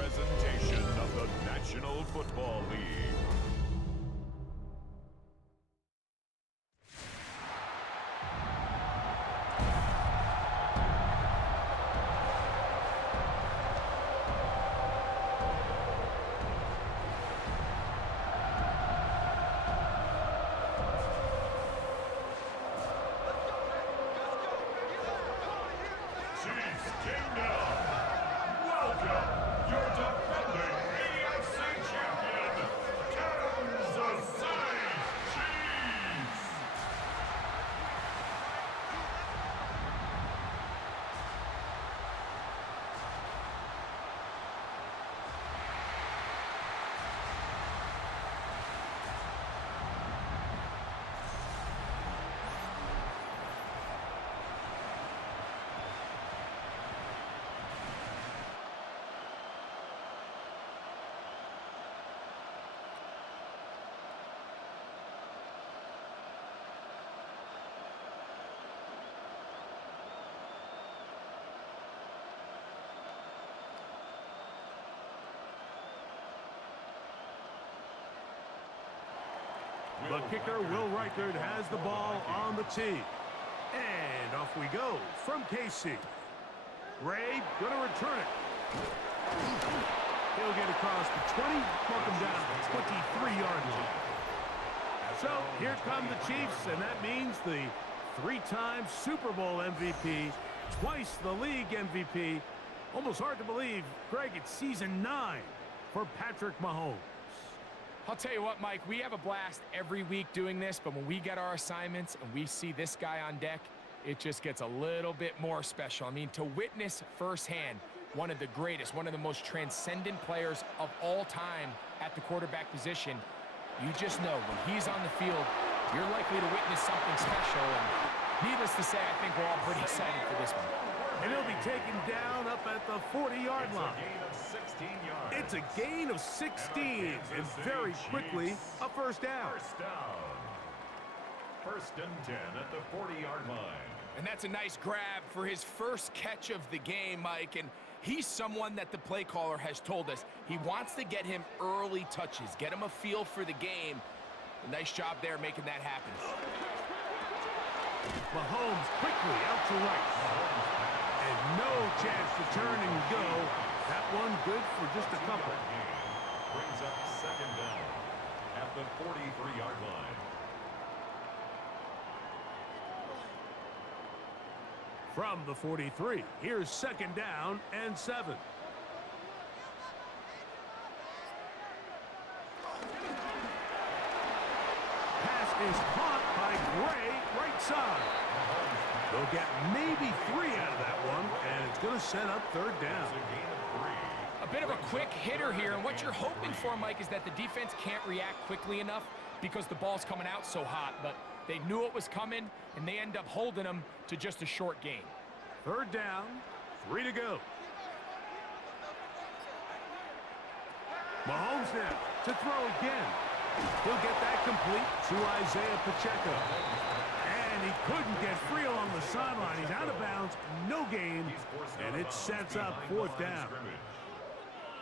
presentation of the National Football League. The kicker, Will Reichard, has the ball on the tee. And off we go from KC. Ray going to return it. He'll get across the 20, mark him down at the 23-yard line. So here come the Chiefs, and that means the three-time Super Bowl MVP, twice the league MVP. Almost hard to believe, Greg, it's season 9 for Patrick Mahomes. I'll tell you what, Mike, we have a blast every week doing this, but when we get our assignments and we see this guy on deck, it just gets a little bit more special. I mean, to witness firsthand one of the greatest, one of the most transcendent players of all time at the quarterback position, you just know when he's on the field, you're likely to witness something special. And needless to say, I think we're all pretty excited for this one. And he'll be taken down up at the 40-yard line. It's a gain of 16, and very quickly, a first down. First and 10 at the 40-yard line. And that's a nice grab for his first catch of the game, Mike. And he's someone that the play caller has told us he wants to get him early touches, get him a feel for the game. A nice job there making that happen. Mahomes quickly out to right. And no chance to turn and go. That one good for just a couple. Brings up second down at the 43-yard line. From the 43, here's second down and 7. Pass is caught by Gray, right side. They'll get maybe 3 out of that one, and it's going to set up third down. A bit of a quick hitter here, and what you're hoping for, Mike, is that the defense can't react quickly enough because the ball's coming out so hot, but they knew it was coming, and they end up holding them to just a short gain. Third down, 3 to go. Mahomes now to throw again. He'll get that complete to Isaiah Pacheco. And he couldn't get free along the sideline. He's out of bounds, no gain, and it sets up fourth down.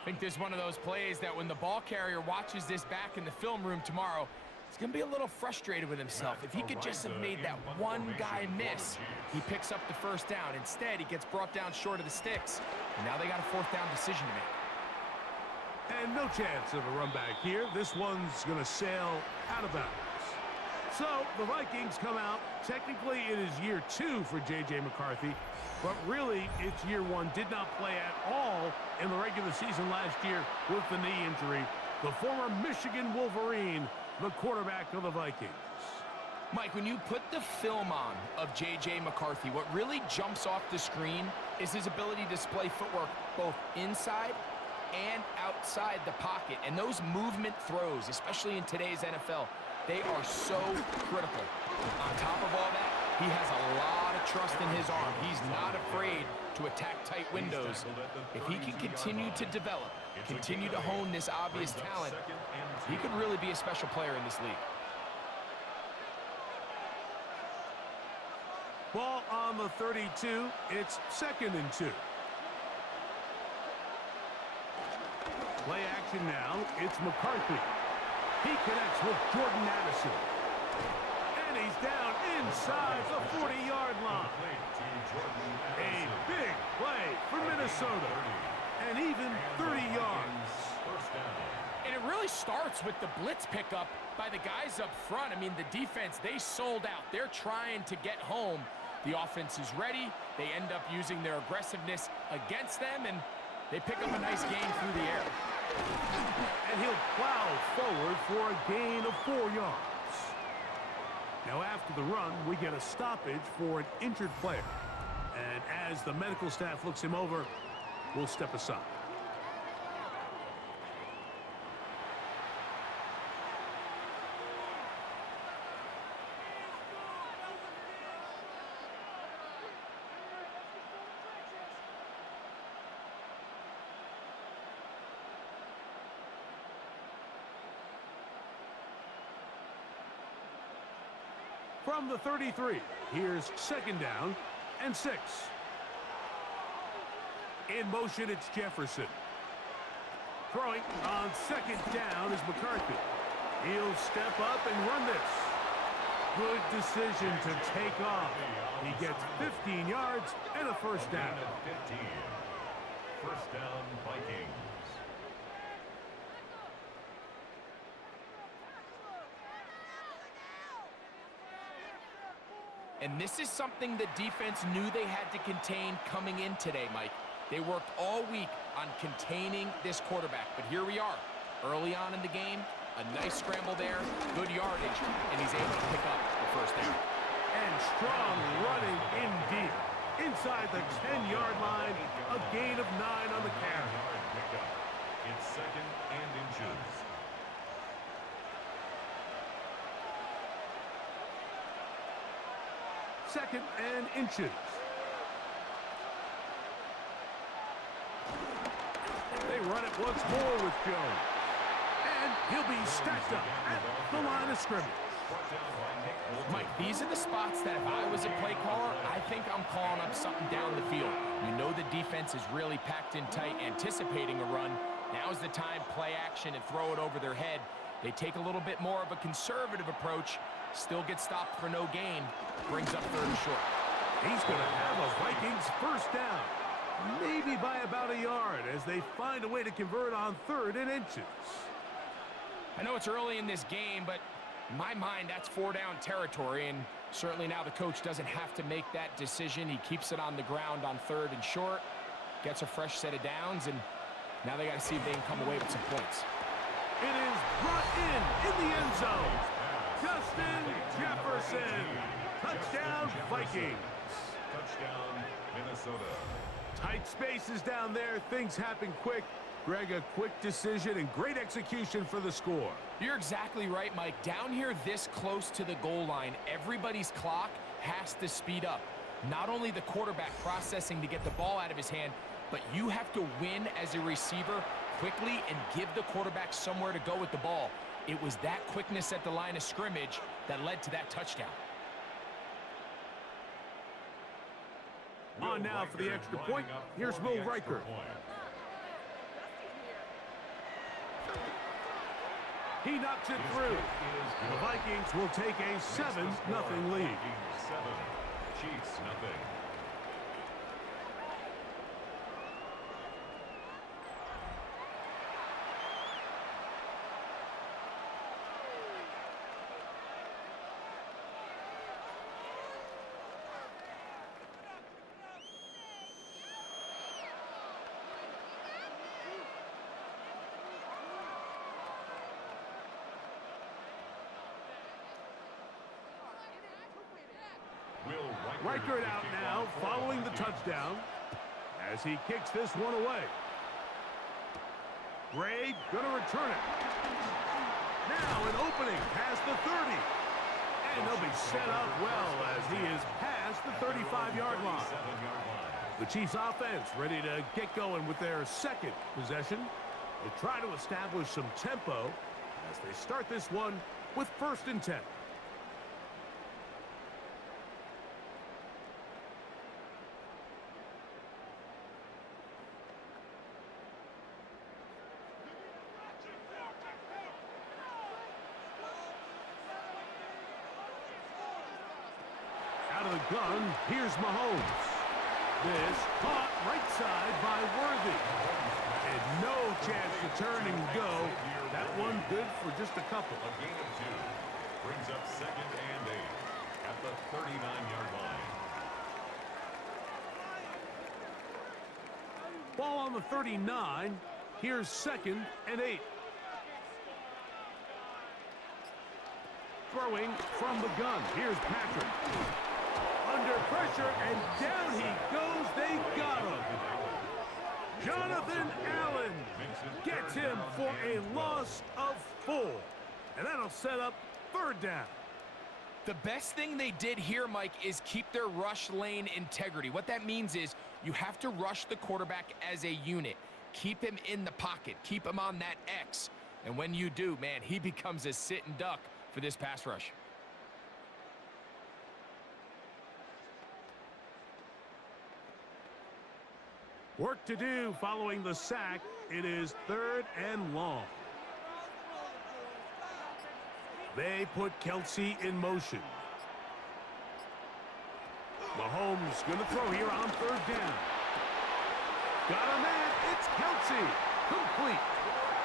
I think this is one of those plays that when the ball carrier watches this back in the film room tomorrow, he's going to be a little frustrated with himself. If he could just have made that one guy miss, he picks up the first down. Instead, he gets brought down short of the sticks, and now they got a fourth down decision to make. And no chance of a run back here. This one's going to sail out of bounds. So the Vikings come out. Technically, it is year 2 for J.J. McCarthy, but really, it's year 1. Did not play at all in the regular season last year with the knee injury. The former Michigan Wolverine, the quarterback of the Vikings. Mike, when you put the film on of J.J. McCarthy, what really jumps off the screen is his ability to display footwork both inside and outside the pocket. And those movement throws, especially in today's NFL, they are so critical. On top of all that, he has a lot of trust in his arm. He's not afraid to attack tight windows. If he can continue to develop, continue to hone this obvious talent, he could really be a special player in this league. Ball on the 32. It's 2nd and 2. Play action now. It's McCarthy. He connects with Jordan Addison. And he's down inside the 40-yard line. A big play for Minnesota. And even 30 yards. And it really starts with the blitz pickup by the guys up front. I mean, the defense, they sold out. They're trying to get home. The offense is ready. They end up using their aggressiveness against them, and they pick up a nice gain through the air. And he'll plow forward for a gain of 4 yards. Now after the run, we get a stoppage for an injured player. And as the medical staff looks him over, we'll step aside. From the 33, here's second down and 6. In motion, it's Jefferson. Throwing on second down is McCarthy. He'll step up and run this. Good decision to take off. He gets 15 yards and a first down. First down, Vikings. And this is something the defense knew they had to contain coming in today, Mike. They worked all week on containing this quarterback, but here we are. Early on in the game, a nice scramble there, good yardage, and he's able to pick up the first down. And strong running in deep. Inside the 10-yard line, a gain of 9 on the carry. It's second and inches. Second and inches. They run it once more with Jones. And he'll be stacked up at the line of scrimmage. Mike, these are the spots that if I was a play caller, I think I'm calling up something down the field. You know the defense is really packed in tight, anticipating a run. Now's the time, play action and throw it over their head. They take a little bit more of a conservative approach, still get stopped for no gain, brings up third and short. He's going to have a Vikings first down, maybe by about a yard, as they find a way to convert on third and inches. I know it's early in this game, but in my mind, that's 4-down territory, and certainly now the coach doesn't have to make that decision. He keeps it on the ground on third and short, gets a fresh set of downs, and now they got to see if they can come away with some points. It is brought in the end zone. Justin Jefferson. Touchdown, Vikings. Touchdown, Minnesota. Tight spaces down there. Things happen quick. Greg, a quick decision and great execution for the score. You're exactly right, Mike. Down here this close to the goal line, everybody's clock has to speed up. Not only the quarterback processing to get the ball out of his hand, but you have to win as a receiver quickly and give the quarterback somewhere to go with the ball. It was that quickness at the line of scrimmage that led to that touchdown. On now for the extra point. Here's Will Riker. He knocks it through. The Vikings will take a 7-0 lead. 7, Chiefs nothing. Riker out now, following the touchdown, as he kicks this one away. Gray gonna return it. Now an opening past the 30. And they'll be set up well as he is past the 35-yard line. The Chiefs offense ready to get going with their second possession. They try to establish some tempo as they start this one with 1st and 10. of the gun, here's Mahomes. This caught right side by Worthy. And no chance to turn and go. That one good for just a couple. A gain of 2 brings up 2nd and 8 at the 39-yard line. Ball on the 39. Here's 2nd and 8. Throwing from the gun. Here's Patrick. Under pressure, and down he goes. They got him. Jonathan Allen gets him for a loss of 4. And that'll set up 3rd down. The best thing they did here, Mike, is keep their rush lane integrity. What that means is you have to rush the quarterback as a unit. Keep him in the pocket. Keep him on that X. And when you do, man, he becomes a sitting duck for this pass rush. Work to do following the sack. It is 3rd and long. They put Kelsey in motion. Mahomes going to throw here on 3rd down. Got a man. It's Kelsey. Complete.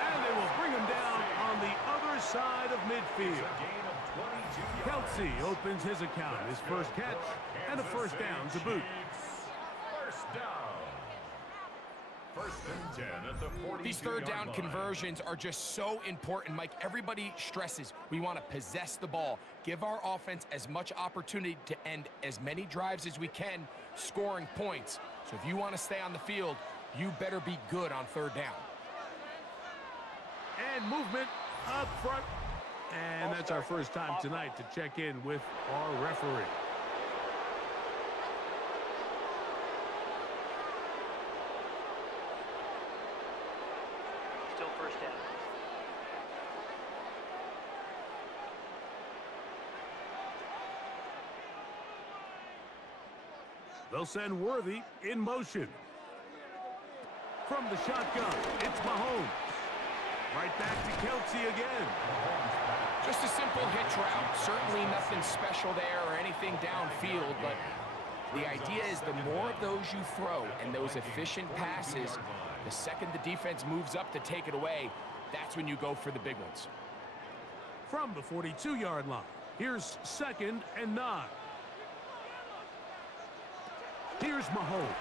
And they will bring him down on the other side of midfield. Kelsey opens his account. His first catch and a 1st down to boot. First down. 1st and 10 at the 42-yard These 3rd down line. conversions are just so important, Mike. Everybody stresses we want to possess the ball, give our offense as much opportunity to end as many drives as we can, scoring points. So if you want to stay on the field, you better be good on 3rd down. And movement up front. And that's our first time tonight to check in with our referee. Still 1st down. They'll send Worthy in motion. From the shotgun, it's Mahomes. Right back to Kelsey again. Just a simple hitch route. Certainly nothing special there or anything downfield, but the idea is the more of those you throw and those efficient passes, the second the defense moves up to take it away, that's when you go for the big ones. From the 42-yard line, here's 2nd and 9. Here's Mahomes.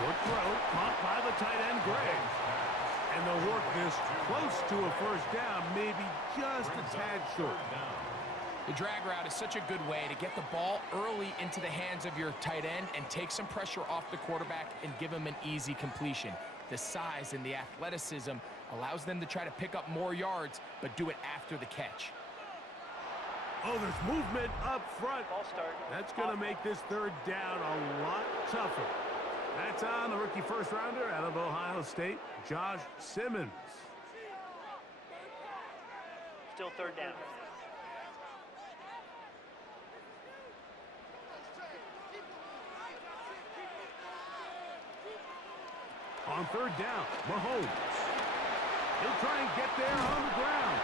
Short throw, caught by the tight end, Gray. And they'll work this close to a 1st down, maybe just a tad short. The drag route is such a good way to get the ball early into the hands of your tight end and take some pressure off the quarterback and give him an easy completion. The size and the athleticism allows them to try to pick up more yards, but do it after the catch. Oh, there's movement up front. Ball start. That's going to make this 3rd down a lot tougher. That's on the rookie 1st rounder out of Ohio State, Josh Simmons. Still 3rd down. On 3rd down, Mahomes. He'll try and get there on the ground.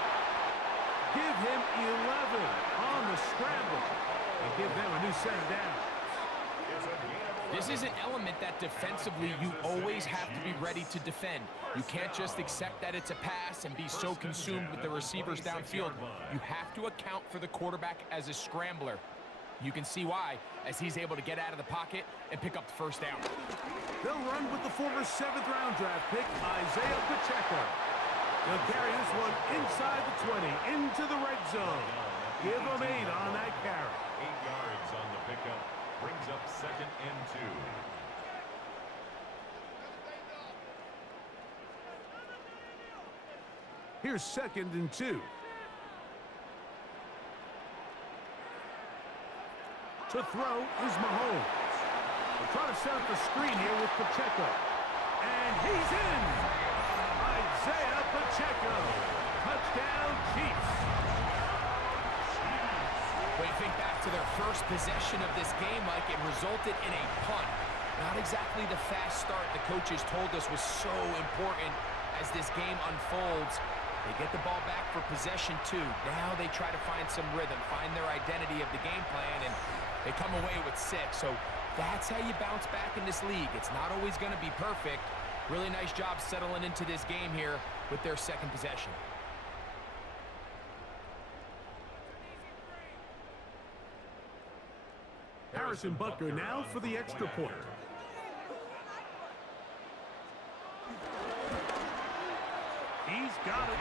Give him 11 on the scramble and give them a new set of downs. This is an element that defensively you always have to be ready to defend. You can't just accept that it's a pass and be so consumed with the receivers downfield. You have to account for the quarterback as a scrambler. You can see why, as he's able to get out of the pocket and pick up the 1st down. They'll run with the former 7th round draft pick, Isaiah Pacheco. They'll carry this one inside the 20, into the red zone. Give them 8 on that carry. 8 yards on the pickup. Brings up 2nd and 2. Here's 2nd and 2. To throw is Mahomes. They'll try to set up the screen here with Pacheco. And he's in! Isaiah Pacheco. Touchdown, Chiefs. When you think back to their first possession of this game, Mike, it resulted in a punt. Not exactly the fast start the coaches told us was so important as this game unfolds. They get the ball back for possession two. Now they try to find some rhythm, find their identity of the game plan, and they come away with 6. So that's how you bounce back in this league. It's not always going to be perfect. Really nice job settling into this game here with their second possession. Harrison Butker now for the extra point. He's got it.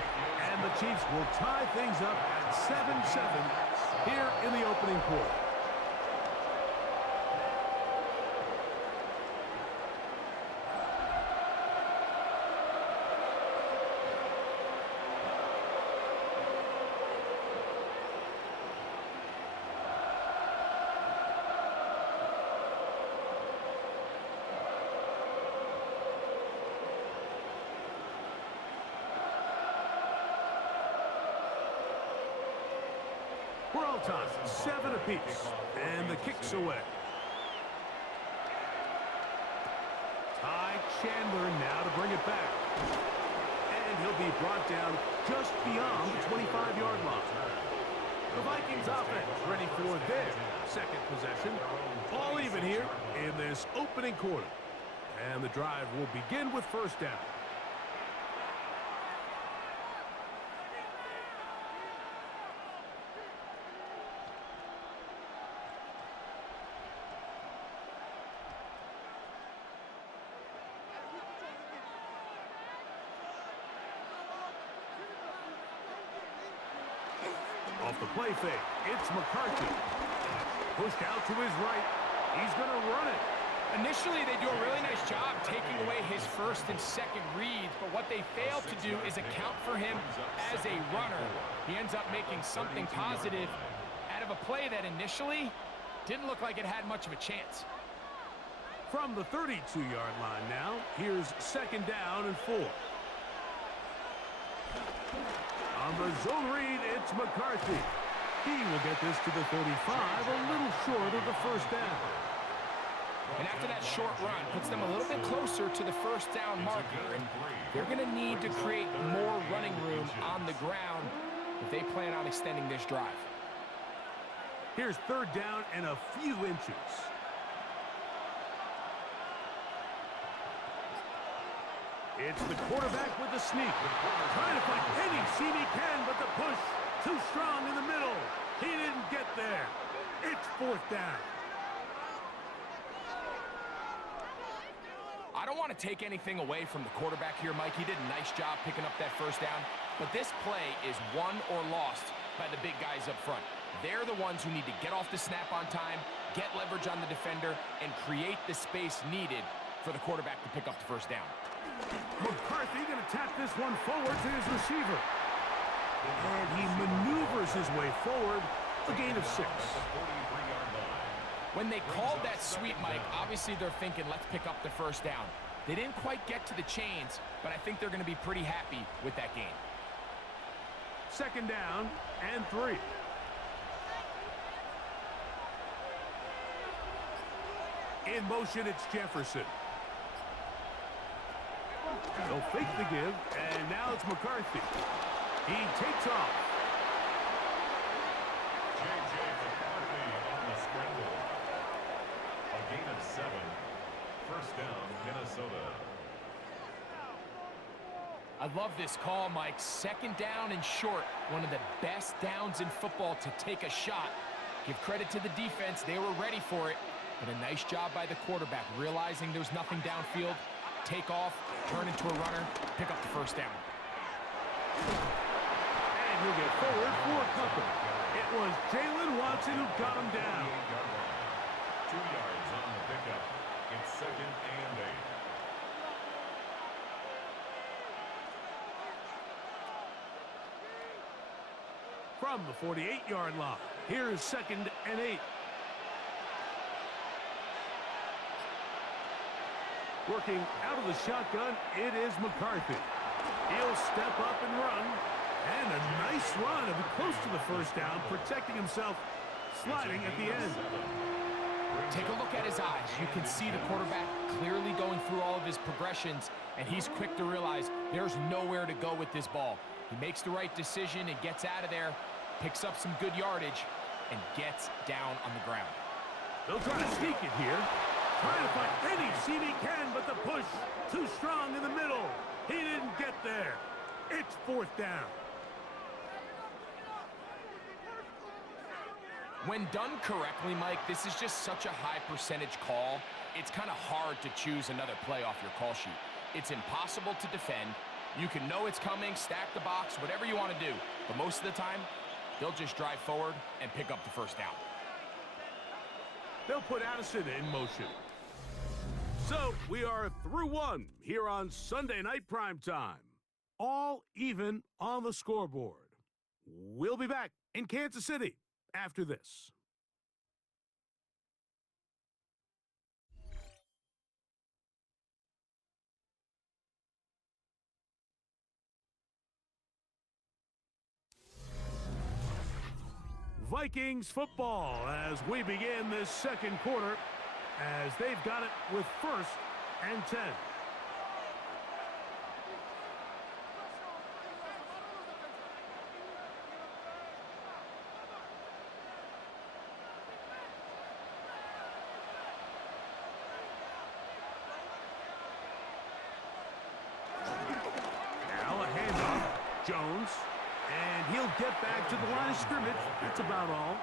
And the Chiefs will tie things up at 7-7 here in the opening quarter. We're all tied, 7 apiece, and the kick's away. Ty Chandler now to bring it back. And he'll be brought down just beyond the 25-yard line. The Vikings offense ready for their second possession. All even here in this opening quarter. And the drive will begin with first down. Off the play fake, it's McCarthy. Pushed out to his right. He's going to run it. Initially, they do a really nice job taking away his first and second reads, but what they fail to do is account for him as a runner. He ends up making something positive out of a play that initially didn't look like it had much of a chance. From the 32-yard line now, here's second down and 4. On the zone read, it's McCarthy. He will get this to the 35, a little short of the first down. And after that short run, puts them a little bit closer to the first down marker. And they're going to need to create more running room on the ground if they plan on extending this drive. Here's third down and a few inches. It's the quarterback with the sneak. Trying to find any seam he can, but the push too strong in the middle. He didn't get there. It's fourth down. I don't want to take anything away from the quarterback here, Mike. He did a nice job picking up that first down. But this play is won or lost by the big guys up front. They're the ones who need to get off the snap on time, get leverage on the defender, and create the space needed for the quarterback to pick up the first down. McCarthy going to tap this one forward to his receiver. And he maneuvers his way forward, a gain of 6. When they called that sweep, Mike, obviously they're thinking, let's pick up the first down. They didn't quite get to the chains, but I think they're going to be pretty happy with that gain. Second down and 3. In motion, it's Jefferson. They'll fake the give, and now it's McCarthy. He takes off. J.J. McCarthy on the scramble. A gain of 7. First down, Minnesota. I love this call, Mike. Second down and short. One of the best downs in football to take a shot. Give credit to the defense. They were ready for it. But a nice job by the quarterback, realizing there's nothing downfield. Take off, turn into a runner, pick up the first down. And he'll get forward for company. It was Jalen Watson who got him down. 2 yards on the pickup. It's second and 8. From the 48-yard line, here's second and 8. Working out of the shotgun, it is McCarthy. He'll step up and run. And a nice run, a bit close to the first down, protecting himself, sliding at the end. Take a look at his eyes. You can see the quarterback clearly going through all of his progressions, and he's quick to realize there's nowhere to go with this ball. He makes the right decision and gets out of there, picks up some good yardage, and gets down on the ground. They'll try to sneak it here. Trying to find any seam he can, but the push too strong in the middle. He didn't get there. It's 4th down. When done correctly, Mike, this is just such a high percentage call. It's kind of hard to choose another play off your call sheet. It's impossible to defend. You can know it's coming, stack the box, whatever you want to do. But most of the time, they'll just drive forward and pick up the 1st down. They'll put Addison in motion. So we are through 1 here on Sunday Night Primetime. All even on the scoreboard. We'll be back in Kansas City after this. Vikings football as we begin this 2nd quarter, as they've got it with 1st and 10. Now a handoff, Jones. And he'll get back to the line of scrimmage. That's about all.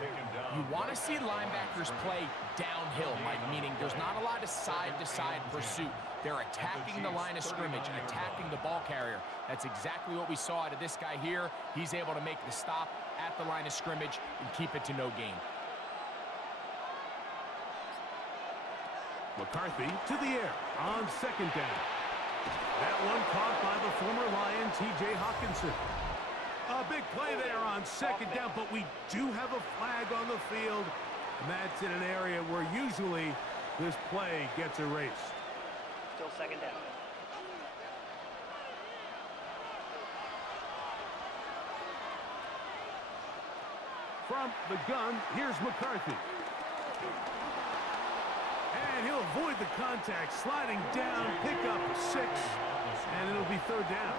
You want to see linebackers play downhill, Mike, meaning there's not a lot of side-to-side pursuit. They're attacking the line of scrimmage, attacking the ball carrier. That's exactly what we saw out of this guy here. He's able to make the stop at the line of scrimmage and keep it to no gain. McCarthy to the air on 2nd down. That one caught by the former Lion, T.J. Hawkinson. A big play there on 2nd down, but we do have a flag on the field, and that's in an area where usually this play gets erased. Still 2nd down. From the gun, here's McCarthy. And he'll avoid the contact, sliding down, pick up 6, and it'll be 3rd down.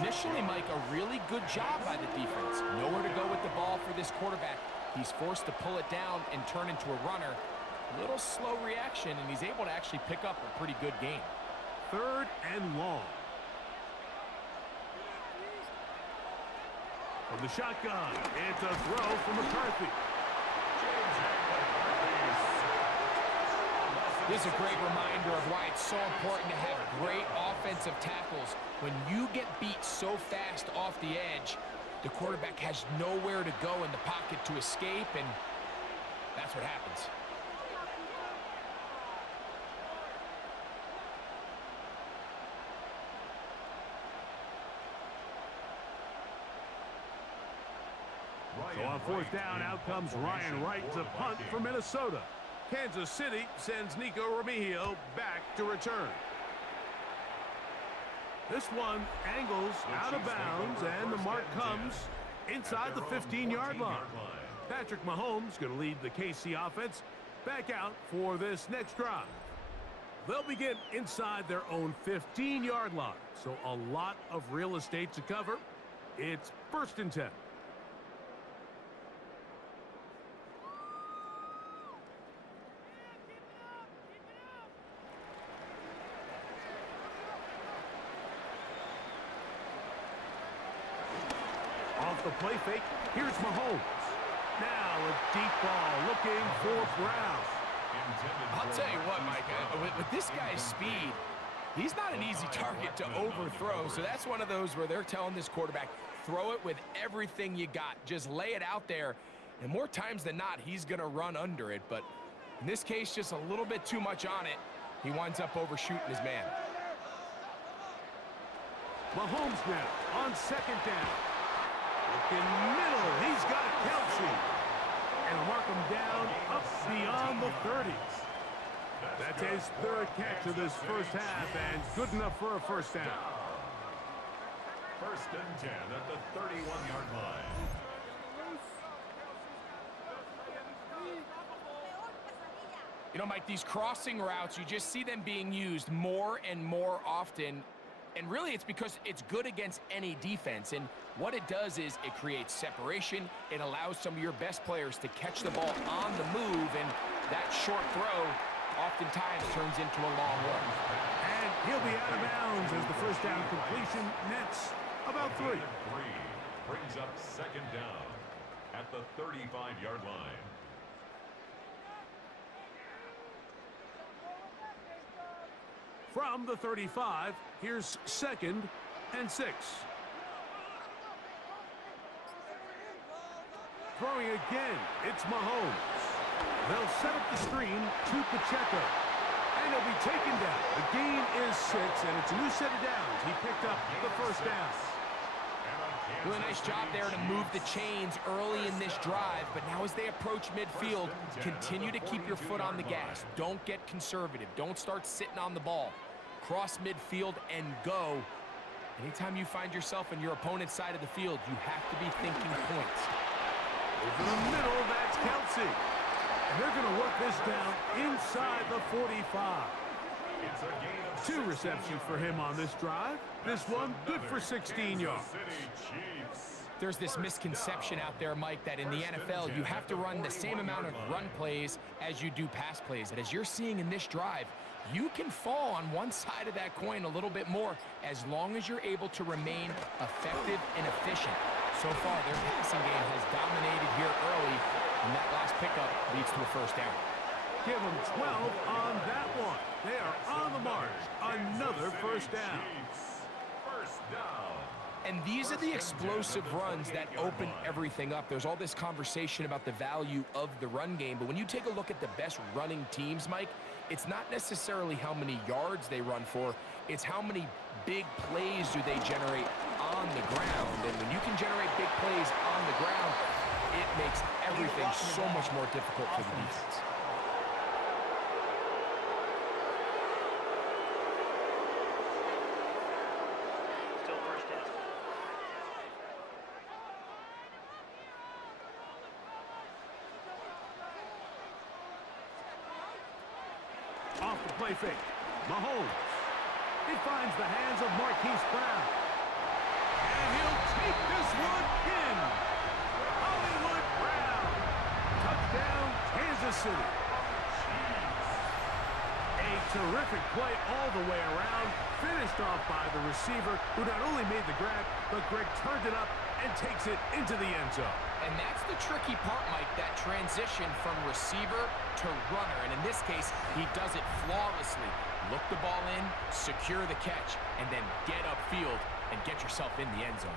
Initially, Mike, a really good job by the defense. Nowhere to go with the ball for this quarterback. He's forced to pull it down and turn into a runner. A little slow reaction, and he's able to actually pick up a pretty good gain. 3rd and long. From the shotgun, it's a throw from McCarthy. This is a great reminder of why it's so important to have great offensive tackles. When you get beat so fast off the edge, the quarterback has nowhere to go in the pocket to escape, and that's what happens. So on 4th down, out comes Ryan Wright to punt for Minnesota. Kansas City sends Nico Remigio back to return. This one angles out of bounds, and the mark comes inside the 15-yard line. Patrick Mahomes going to lead the KC offense back out for this next drive. They'll begin inside their own 15-yard line, so a lot of real estate to cover. It's 1st and 10. Off the play fake, here's Mahomes. Now a deep ball looking for Brown. I'll tell you what, Mike, with this guy's speed, he's not an easy target to overthrow. So that's one of those where they're telling this quarterback, throw it with everything you got. Just lay it out there. And more times than not, he's going to run under it. But in this case, just a little bit too much on it. He winds up overshooting his man. Mahomes now on 2nd down. Looking middle, he's got Kelsey. And mark him down up beyond the 30s. That's his 3rd catch of this 1st half, and good enough for a 1st down. 1st and 10 at the 31-yard line. You know, Mike, these crossing routes, you just see them being used more and more often. And really, it's because it's good against any defense. And what it does is it creates separation. It allows some of your best players to catch the ball on the move. And that short throw oftentimes turns into a long run. And he'll be out of bounds as the first down completion nets about 3. Brings up second down at the 35-yard line. From the 35, here's 2nd and 6. Throwing again, it's Mahomes. They'll set up the screen to Pacheco. And he'll be taken down. The gain is 6, and it's a new set of downs. He picked up the first down. Doing a nice job there to move the chains early in this drive, but now as they approach midfield, continue to keep your foot on the gas. Don't get conservative. Don't start sitting on the ball. Cross midfield and go. Anytime you find yourself on your opponent's side of the field, you have to be thinking points. Over the middle, that's Kelsey. And they're going to work this down inside the 45. 2 receptions for him on this drive. This one good for 16 yards. There's this misconception out there, Mike, that in the NFL, you have to run the same amount of run plays as you do pass plays. And as you're seeing in this drive, you can fall on one side of that coin a little bit more as long as you're able to remain effective and efficient. So far, their passing game has dominated here early, and that last pickup leads to a first down. Give them 12 on that one. They are on the march. Another first down. And these are the explosive runs that open everything up. There's all this conversation about the value of the run game, but when you take a look at the best running teams, Mike, it's not necessarily how many yards they run for, it's how many big plays do they generate on the ground. And when you can generate big plays on the ground, it makes everything so much more difficult for the defense. Still first down. Off the play fake. Mahomes. It finds the hands of Marquise Brown. And he'll take this one in. Hollywood Brown. Touchdown, Kansas City. A terrific play all the way around. Finished off by the receiver, who not only made the grab, but Greg turned it up and takes it into the end zone. And that's the tricky part, Mike, that transition from receiver to runner. And in this case, he does it flawlessly. Look the ball in, secure the catch, and then get upfield and get yourself in the end zone.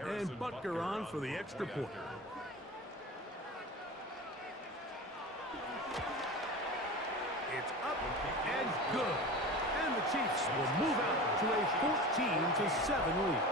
And Butker on for the extra point. It's up and good. And the Chiefs will move out to a 14-7 lead.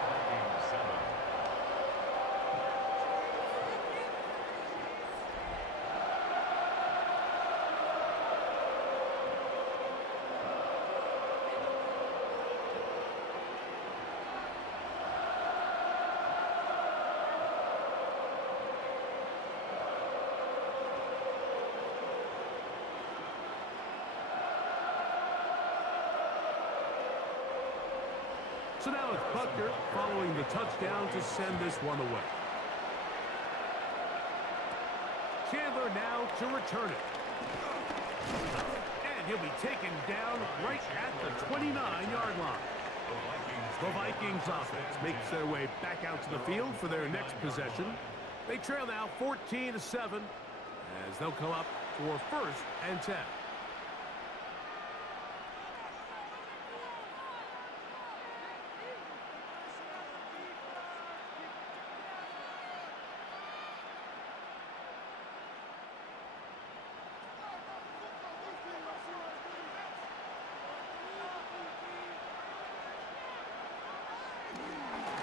So now it's Butker following the touchdown to send this one away. Chandler now to return it. And he'll be taken down right at the 29-yard line. The Vikings offense makes their way back out to the field for their next possession. They trail now 14-7 as they'll come up for 1st and 10.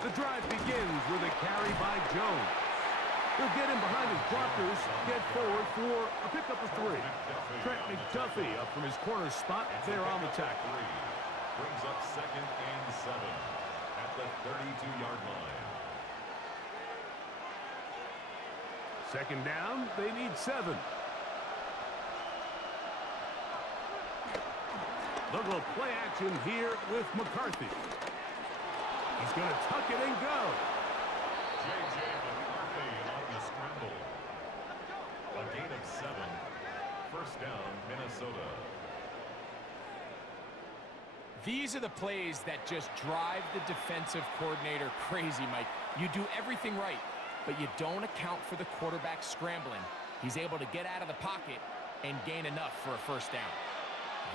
The drive begins with a carry by Jones. He'll get him behind his blockers, get forward for a pickup of 3. Trent McDuffie up from his corner spot there on the tackle. Brings up 2nd and 7 at the 32-yard line. Second down, they need 7. They'll go play action here with McCarthy. He's going to tuck it and go. J.J. McCarthy on the scramble. A gain of 7. First down, Minnesota. These are the plays that just drive the defensive coordinator crazy, Mike. You do everything right, but you don't account for the quarterback scrambling. He's able to get out of the pocket and gain enough for a first down.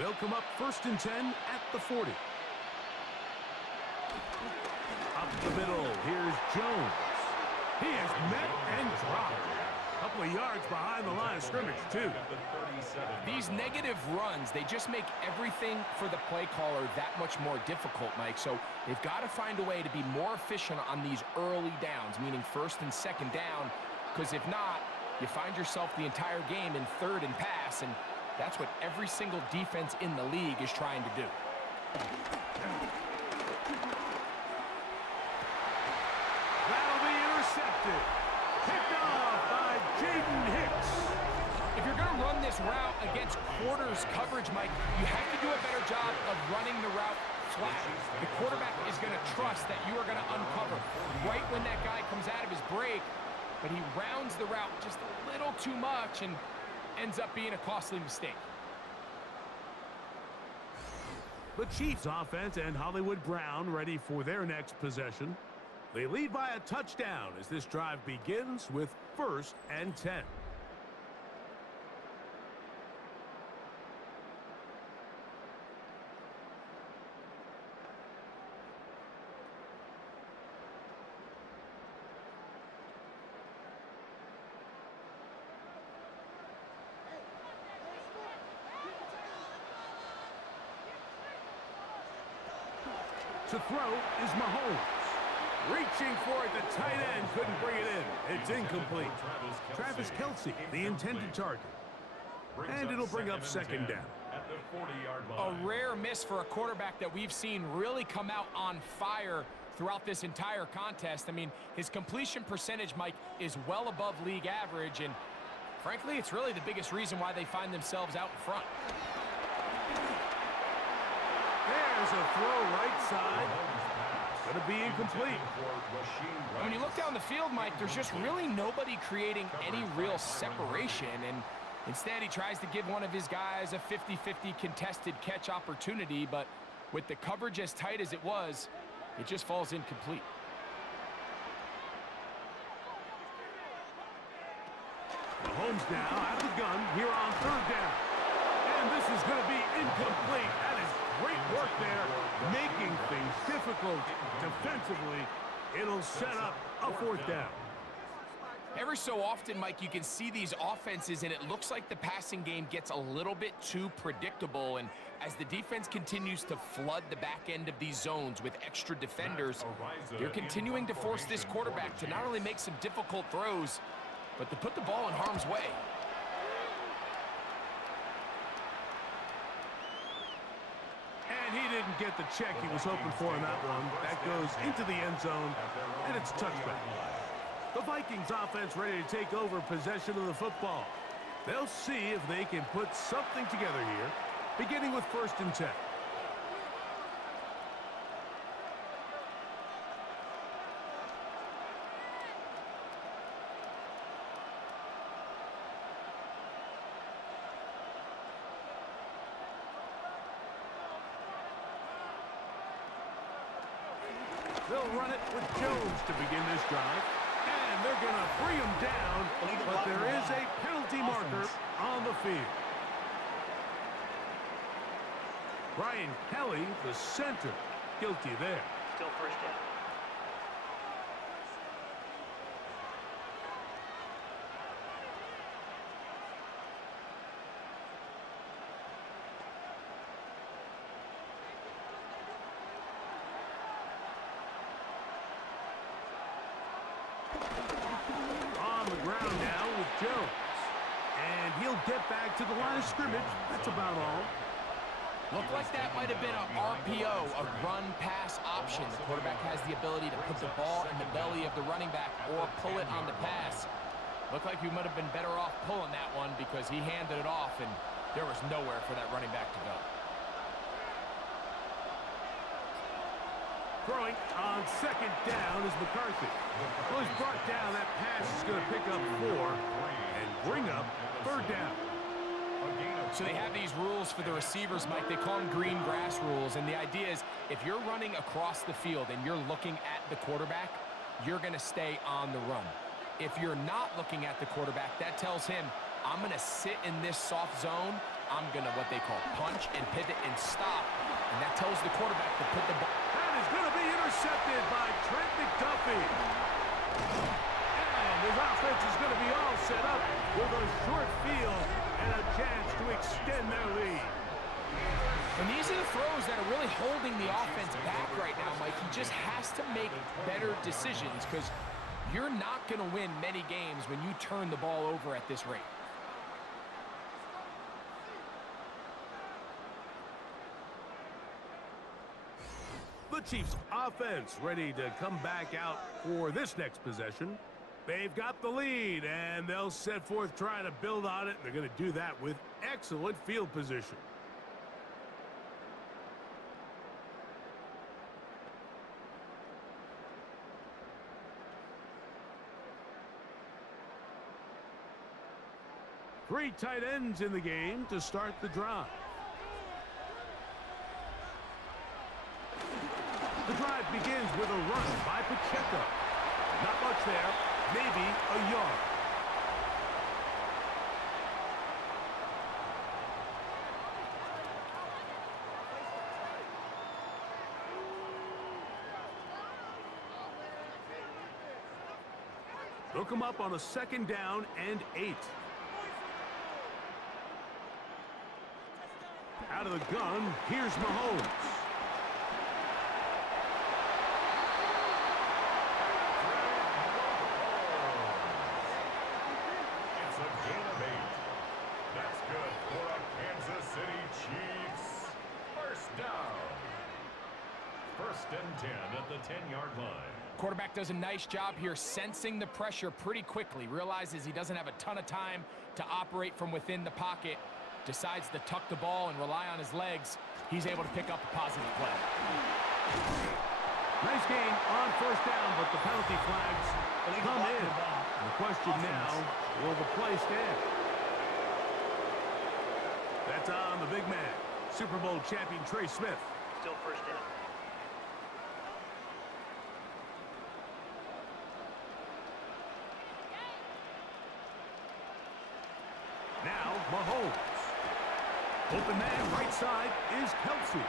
They'll come up 1st and 10 at the 40. Up the middle, here's Jones. He is met and dropped. A couple of yards behind the line of scrimmage, too. These negative runs, they just make everything for the play caller that much more difficult, Mike. So they've got to find a way to be more efficient on these early downs, meaning 1st and 2nd down, because if not, you find yourself the entire game in 3rd and pass, and that's what every single defense in the league is trying to do. That'll be intercepted. Picked off by Jaden Hicks. If you're going to run this route against quarters coverage, Mike, you have to do a better job of running the route flat. The quarterback is going to trust that you are going to uncover right when that guy comes out of his break, but he rounds the route just a little too much and ends up being a costly mistake. The Chiefs offense and Hollywood Brown ready for their next possession. They lead by a touchdown as this drive begins with 1st and 10. To throw is Mahomes. Reaching for it, the tight end couldn't bring it in. It's incomplete. Travis Kelce, the intended target. And it'll bring up 2nd down. At the 40-yard A line. rare miss for a quarterback that we've seen really come out on fire throughout this entire contest. I mean, his completion percentage, Mike, is well above league average, and frankly, it's really the biggest reason why they find themselves out in front. There's a throw right side. Going to be incomplete. When you look down the field, Mike, there's just really nobody creating any real separation, and instead he tries to give one of his guys a 50-50 contested catch opportunity, but with the coverage as tight as it was, it just falls incomplete. Mahomes now out of the gun here on 3rd down. And this is going to be incomplete. That is great work there, making things difficult defensively. It'll set up a 4th down. Every so often, Mike, you can see these offenses, and it looks like the passing game gets a little bit too predictable. And as the defense continues to flood the back end of these zones with extra defenders, they're continuing to force this quarterback to not only make some difficult throws, but to put the ball in harm's way. And he didn't get the check he was hoping for in that one. That goes into the end zone, and it's touchback. The Vikings offense ready to take over possession of the football. They'll see if they can put something together here, beginning with 1st and 10. They'll run it with Jones to begin this drive. And they're going to bring him down, but there is a penalty marker on the field. Brian Kelly, the center, guilty there. Still 1st down. On the ground now with Jones. And he'll get back to the line of scrimmage. That's about all. Looked like that might have been an RPO, a run-pass option. The quarterback has the ability to put the ball in the belly of the running back or pull it on the pass. Looked like he might have been better off pulling that one because he handed it off, and there was nowhere for that running back to go. Throwing on second down is McCarthy. Well, he's brought down. That pass is going to pick up 4 and bring up third down. So they have these rules for the receivers, Mike. They call them green grass rules, and the idea is if you're running across the field and you're looking at the quarterback, you're going to stay on the run. If you're not looking at the quarterback, that tells him, I'm going to sit in this soft zone. I'm going to what they call punch and pivot and stop, and that tells the quarterback to put the ball. That is going to be intercepted by Trent McDuffie. And his offense is going to be all set up with a short field and a chance to extend their lead. And these are the throws that are really holding the offense back right now, Mike. He just has to make better decisions because you're not going to win many games when you turn the ball over at this rate. The Chiefs offense ready to come back out for this next possession. They've got the lead, and they'll set forth trying to build on it. They're going to do that with excellent field position. Three tight ends in the game to start the drive. The drive begins with a run by Pacheco. Not much there, maybe a yard. They'll come up on a second down and 8. Out of the gun, here's Mahomes. It's a gain of 8. That's good for a Kansas City Chiefs. First down. First and 10 at the 10-yard line. Quarterback does a nice job here sensing the pressure pretty quickly. Realizes he doesn't have a ton of time to operate from within the pocket. Decides to tuck the ball and rely on his legs. He's able to pick up a positive play. Nice gain on first down, but the penalty flags come in. And the question now, will the play stand? That's on the big man, Super Bowl champion Trey Smith. Still first down. Now Mahomes. Open man, right side, is Kelsey.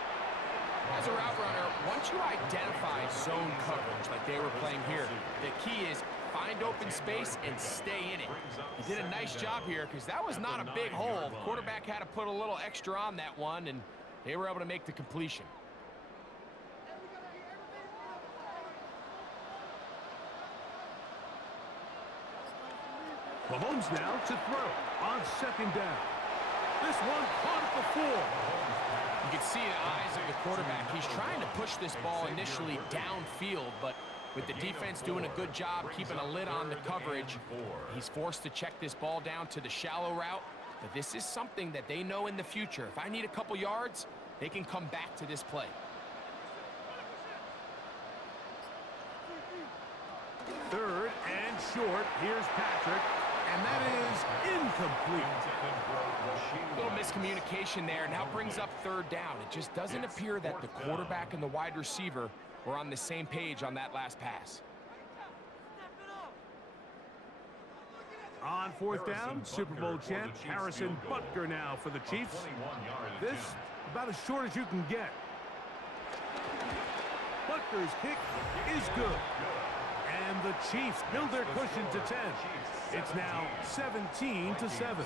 As a route runner, once you identify zone coverage like they were playing here, the key is find open space and stay in it. He did a nice job here because that was not a big hole. The quarterback had to put a little extra on that one, and they were able to make the completion. Mahomes now to throw on second down. This one caught at the 4. You can see the eyes of the quarterback. He's trying to push this ball initially downfield, but with the defense doing a good job keeping a lid on the coverage, he's forced to check this ball down to the shallow route. But this is something that they know in the future. If I need a couple yards, they can come back to this play. Third and short. Here's Patrick. And that is incomplete. Little miscommunication there, and now brings up third down. It just doesn't appear that the quarterback and the wide receiver were on the same page on that last pass. On fourth down, Super Bowl champ Harrison Butker now for the Chiefs. This about as short as you can get. Butker's kick is good. And the Chiefs build their cushion to 10. It's now 17-7.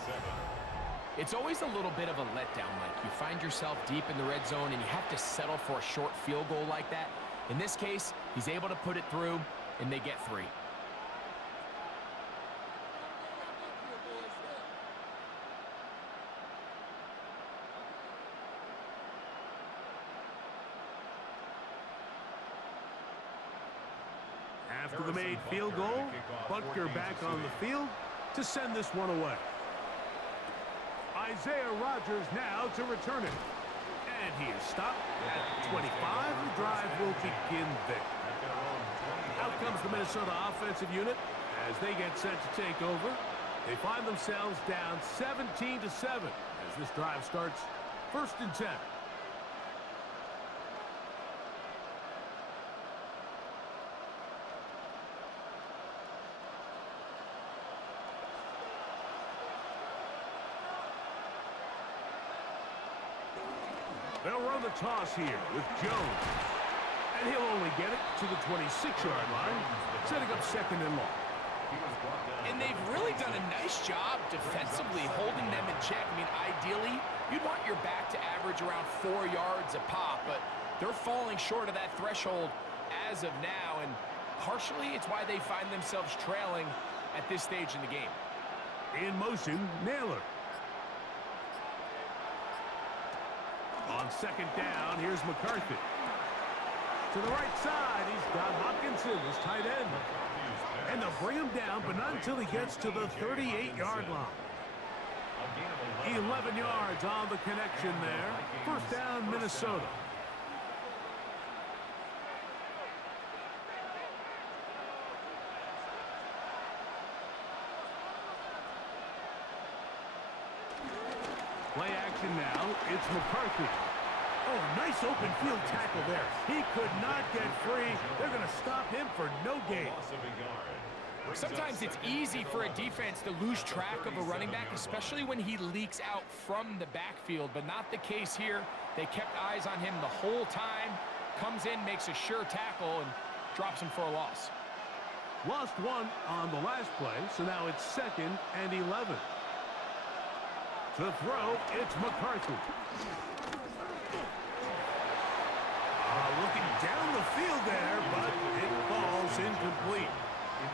It's always a little bit of a letdown, Mike. You find yourself deep in the red zone and you have to settle for a short field goal like that. In this case, he's able to put it through, and they get 3. After the made field goal, Butker back on the field to send this one away. Isaiah Rodgers now to return it. And he is stopped at 25. The drive will begin there. Out comes the Minnesota offensive unit as they get set to take over. They find themselves down 17-7 as this drive starts 1st and 10. They'll run the toss here with Jones. And he'll only get it to the 26-yard line, setting up 2nd and long. And they've really done a nice job defensively holding them in check. I mean, ideally, you'd want your back to average around 4 yards a pop, but they're falling short of that threshold as of now, and partially it's why they find themselves trailing at this stage in the game. In motion, Naylor. On 2nd down, here's McCarthy. To the right side, he's got Hockenson, his tight end. And they'll bring him down, but not until he gets to the 38-yard line. 11 yards on the connection there. 1st down, Minnesota. Play action now. It's McCarthy. Oh, nice open field tackle there. He could not get free. They're going to stop him for no gain. Sometimes it's easy for a defense to lose track of a running back, especially when he leaks out from the backfield, but not the case here. They kept eyes on him the whole time. Comes in, makes a sure tackle, and drops him for a loss. Lost one on the last play, so now it's 2nd and 11. To throw, it's McCarthy. Looking down the field there, but it falls incomplete.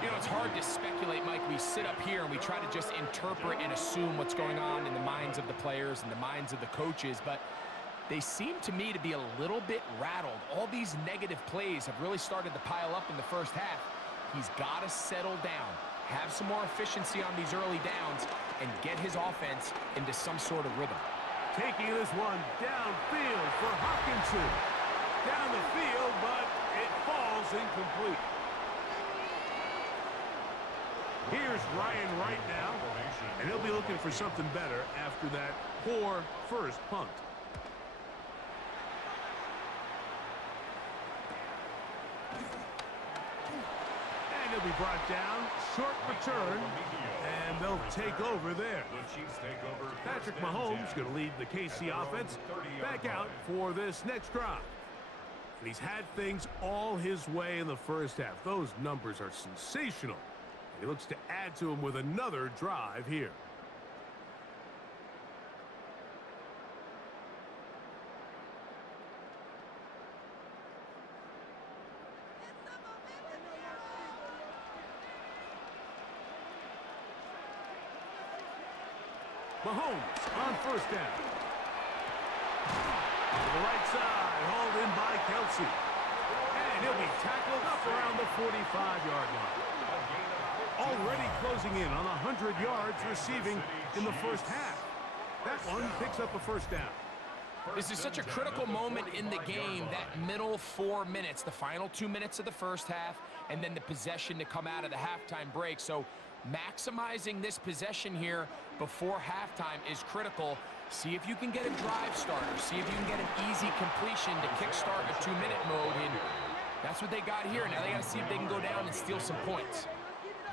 You know, it's hard to speculate, Mike. We sit up here and we try to just interpret and assume what's going on in the minds of the players and the minds of the coaches, but they seem to me to be a little bit rattled. All these negative plays have really started to pile up in the first half. He's got to settle down, have some more efficiency on these early downs, and get his offense into some sort of rhythm. Taking this one downfield for Hockenson. Down the field, but it falls incomplete. Here's Ryan Wright now, and he'll be looking for something better after that poor first punt. And he'll be brought down, short return, and they'll take over there. Patrick Mahomes going to lead the KC offense back out for this next drive. And he's had things all his way in the first half. Those numbers are sensational. And he looks to add to them with another drive here. Mahomes on 1st down. To the right side, hauled in by Kelsey. And he'll be tackled up around the 45-yard line. Already closing in on 100 yards receiving in the first half. That one picks up a 1st down. This is such a critical moment in the game, that middle 4 minutes, the final 2 minutes of the first half, and then the possession to come out of the halftime break. So maximizing this possession here before halftime is critical. See if you can get a drive starter. See if you can get an easy completion to kickstart a 2-minute mode. And that's what they got here. Now they got to see if they can go down and steal some points.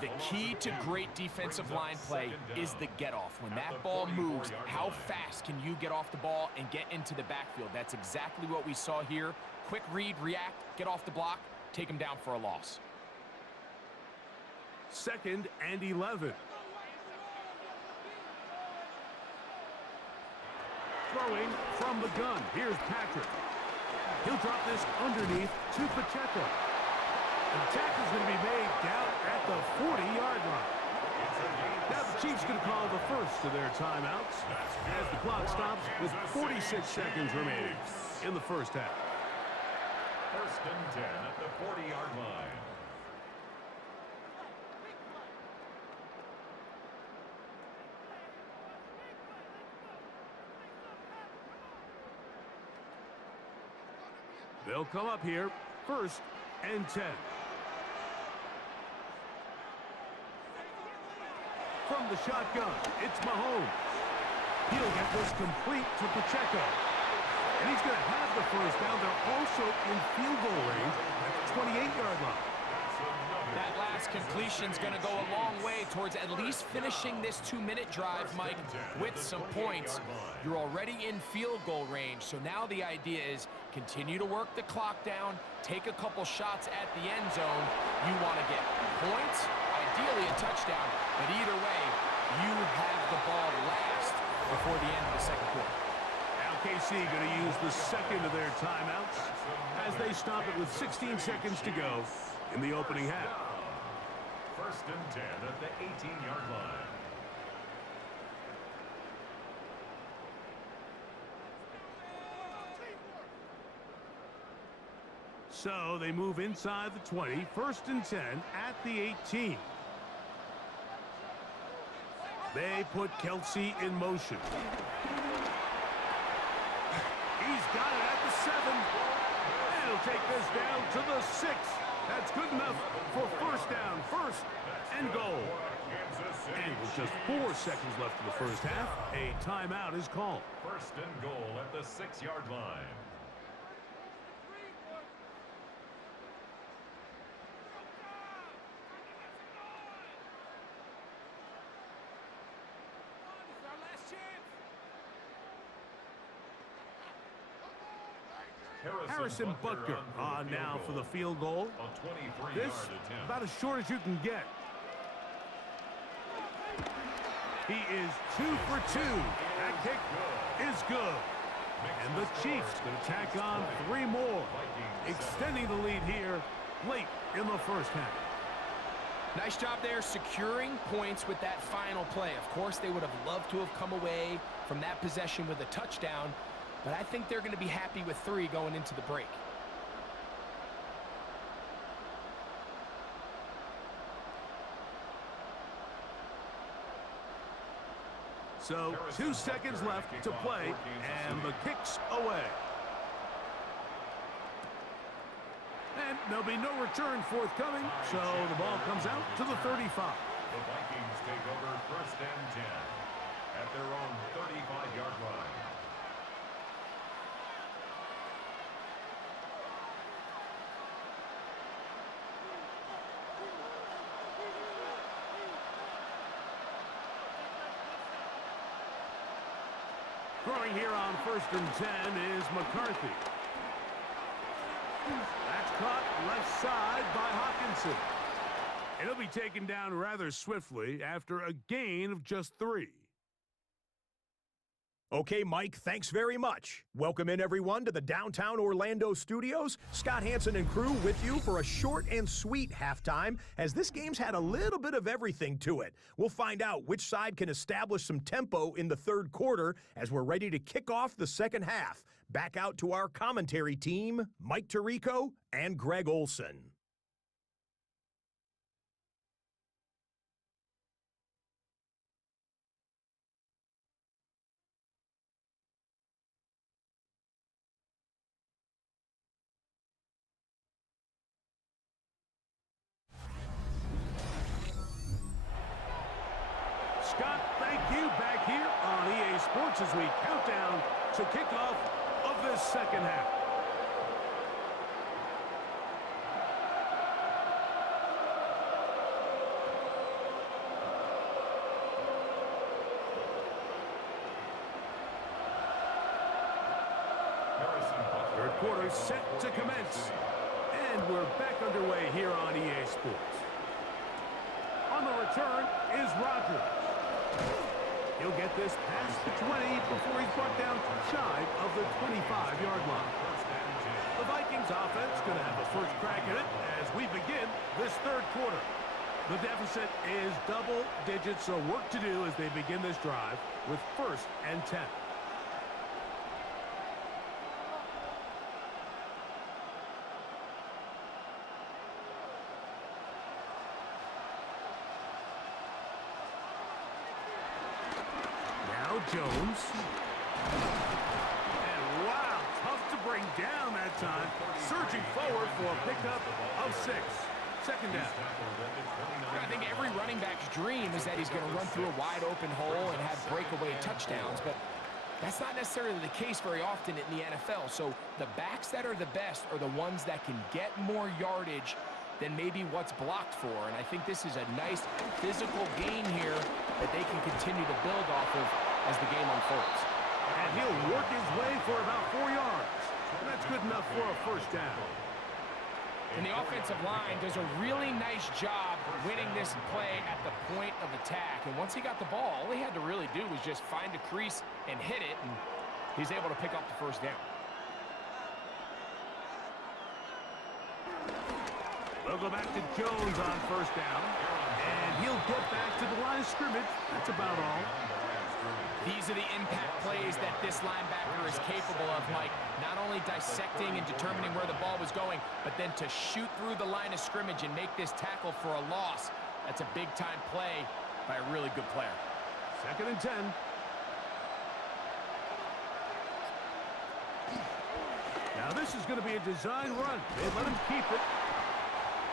The key to great defensive line play is the get-off. When that ball moves, how fast can you get off the ball and get into the backfield? That's exactly what we saw here. Quick read, react, get off the block, take him down for a loss. 2nd and 11. Throwing from the gun. Here's Patrick. He'll drop this underneath to Pacheco. The tackle's going to be made down at the 40-yard line. Now the Chiefs going to call the first of their timeouts as the clock stops with 46 seconds remaining in the first half. 1st and 10 at the 40-yard line. They'll come up here, 1st and 10. From the shotgun, it's Mahomes. He'll get this complete to Pacheco. And he's going to have the first down. They're also in field goal range at the 28-yard line. That last completion's going to go a long way towards at least finishing this 2-minute drive, Mike, with some points. You're already in field goal range, so now the idea is continue to work the clock down, take a couple shots at the end zone. You want to get points, ideally a touchdown, but either way, you have the ball last before the end of the second quarter. Now KC going to use the second of their timeouts as they stop it with 16 seconds to go in the opening half. 1st and 10 at the 18-yard line. So they move inside the 20, 1st and 10 at the 18. They put Kelsey in motion. He's got it at the 7. And he'll take this down to the 6. That's good enough for 1st down, 1st and goal. And with just 4 seconds left in the first half, a timeout is called. 1st and goal at the 6-yard line. Harrison Butker on now for the field goal. This about as short as you can get. He is 2 for 2. That kick is good. And the Chiefs going to tack on 3 more, extending the lead here late in the first half. Nice job there securing points with that final play. Of course, they would have loved to have come away from that possession with a touchdown, but I think they're going to be happy with 3 going into the break. So 2 seconds left to play, and the kick's away. And there'll be no return forthcoming, so the ball comes out to the 35. The Vikings take over 1st and 10 at their own 35-yard line. Throwing here on 1st and 10 is McCarthy. That's caught left side by Hawkinson. It'll be taken down rather swiftly after a gain of just 3. Okay, Mike, thanks very much. Welcome in, everyone, to the downtown Orlando studios. Scott Hansen and crew with you for a short and sweet halftime, as this game's had a little bit of everything to it. We'll find out which side can establish some tempo in the third quarter as we're ready to kick off the second half. Back out to our commentary team, Mike Tirico and Greg Olson. Scott, thank you. Back here on EA Sports as we count down to kickoff of this second half. Third quarter set to commence. And we're back underway here on EA Sports. On the return is Rodgers. He'll get this past the 20 before he's brought down shy of the 25-yard line. The Vikings offense going to have a first crack at it as we begin this third quarter. The deficit is double digits, so work to do as they begin this drive with 1st and 10. Jones. And wow, tough to break powering down that time, surging forward for a pickup of 6. Second down. I think every running back's dream is that he's going to run through a wide open hole and have breakaway touchdowns, but that's not necessarily the case very often in the NFL. So the backs that are the best are the ones that can get more yardage than maybe what's blocked for. And I think this is a nice physical gain here that they can continue to build off of as the game unfolds. And he'll work his way for about 4 yards. And that's good enough for a first down. And the offensive line does a really nice job winning this play at the point of attack. And once he got the ball, all he had to really do was just find a crease and hit it, and he's able to pick up the first down. They'll go back to Jones on first down, and he'll get back to the line of scrimmage. That's about all. These are the impact plays that this linebacker is capable of, Mike. Not only dissecting and determining where the ball was going, but then to shoot through the line of scrimmage and make this tackle for a loss. That's a big-time play by a really good player. 2nd and 10. Now this is going to be a design run. They let him keep it.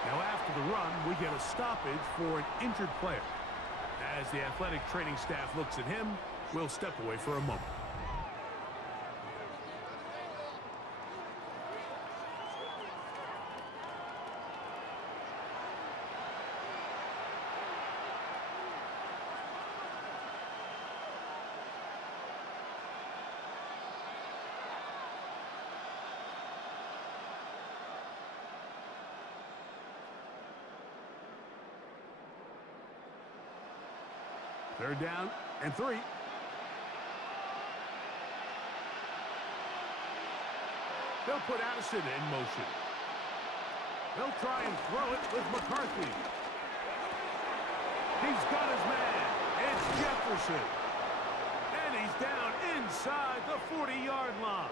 Now after the run, we get a stoppage for an injured player. As the athletic training staff looks at him, we'll step away for a moment. Third down and 3. They'll put Addison in motion. They'll try and throw it with McCarthy. He's got his man. It's Jefferson. And he's down inside the 40-yard line.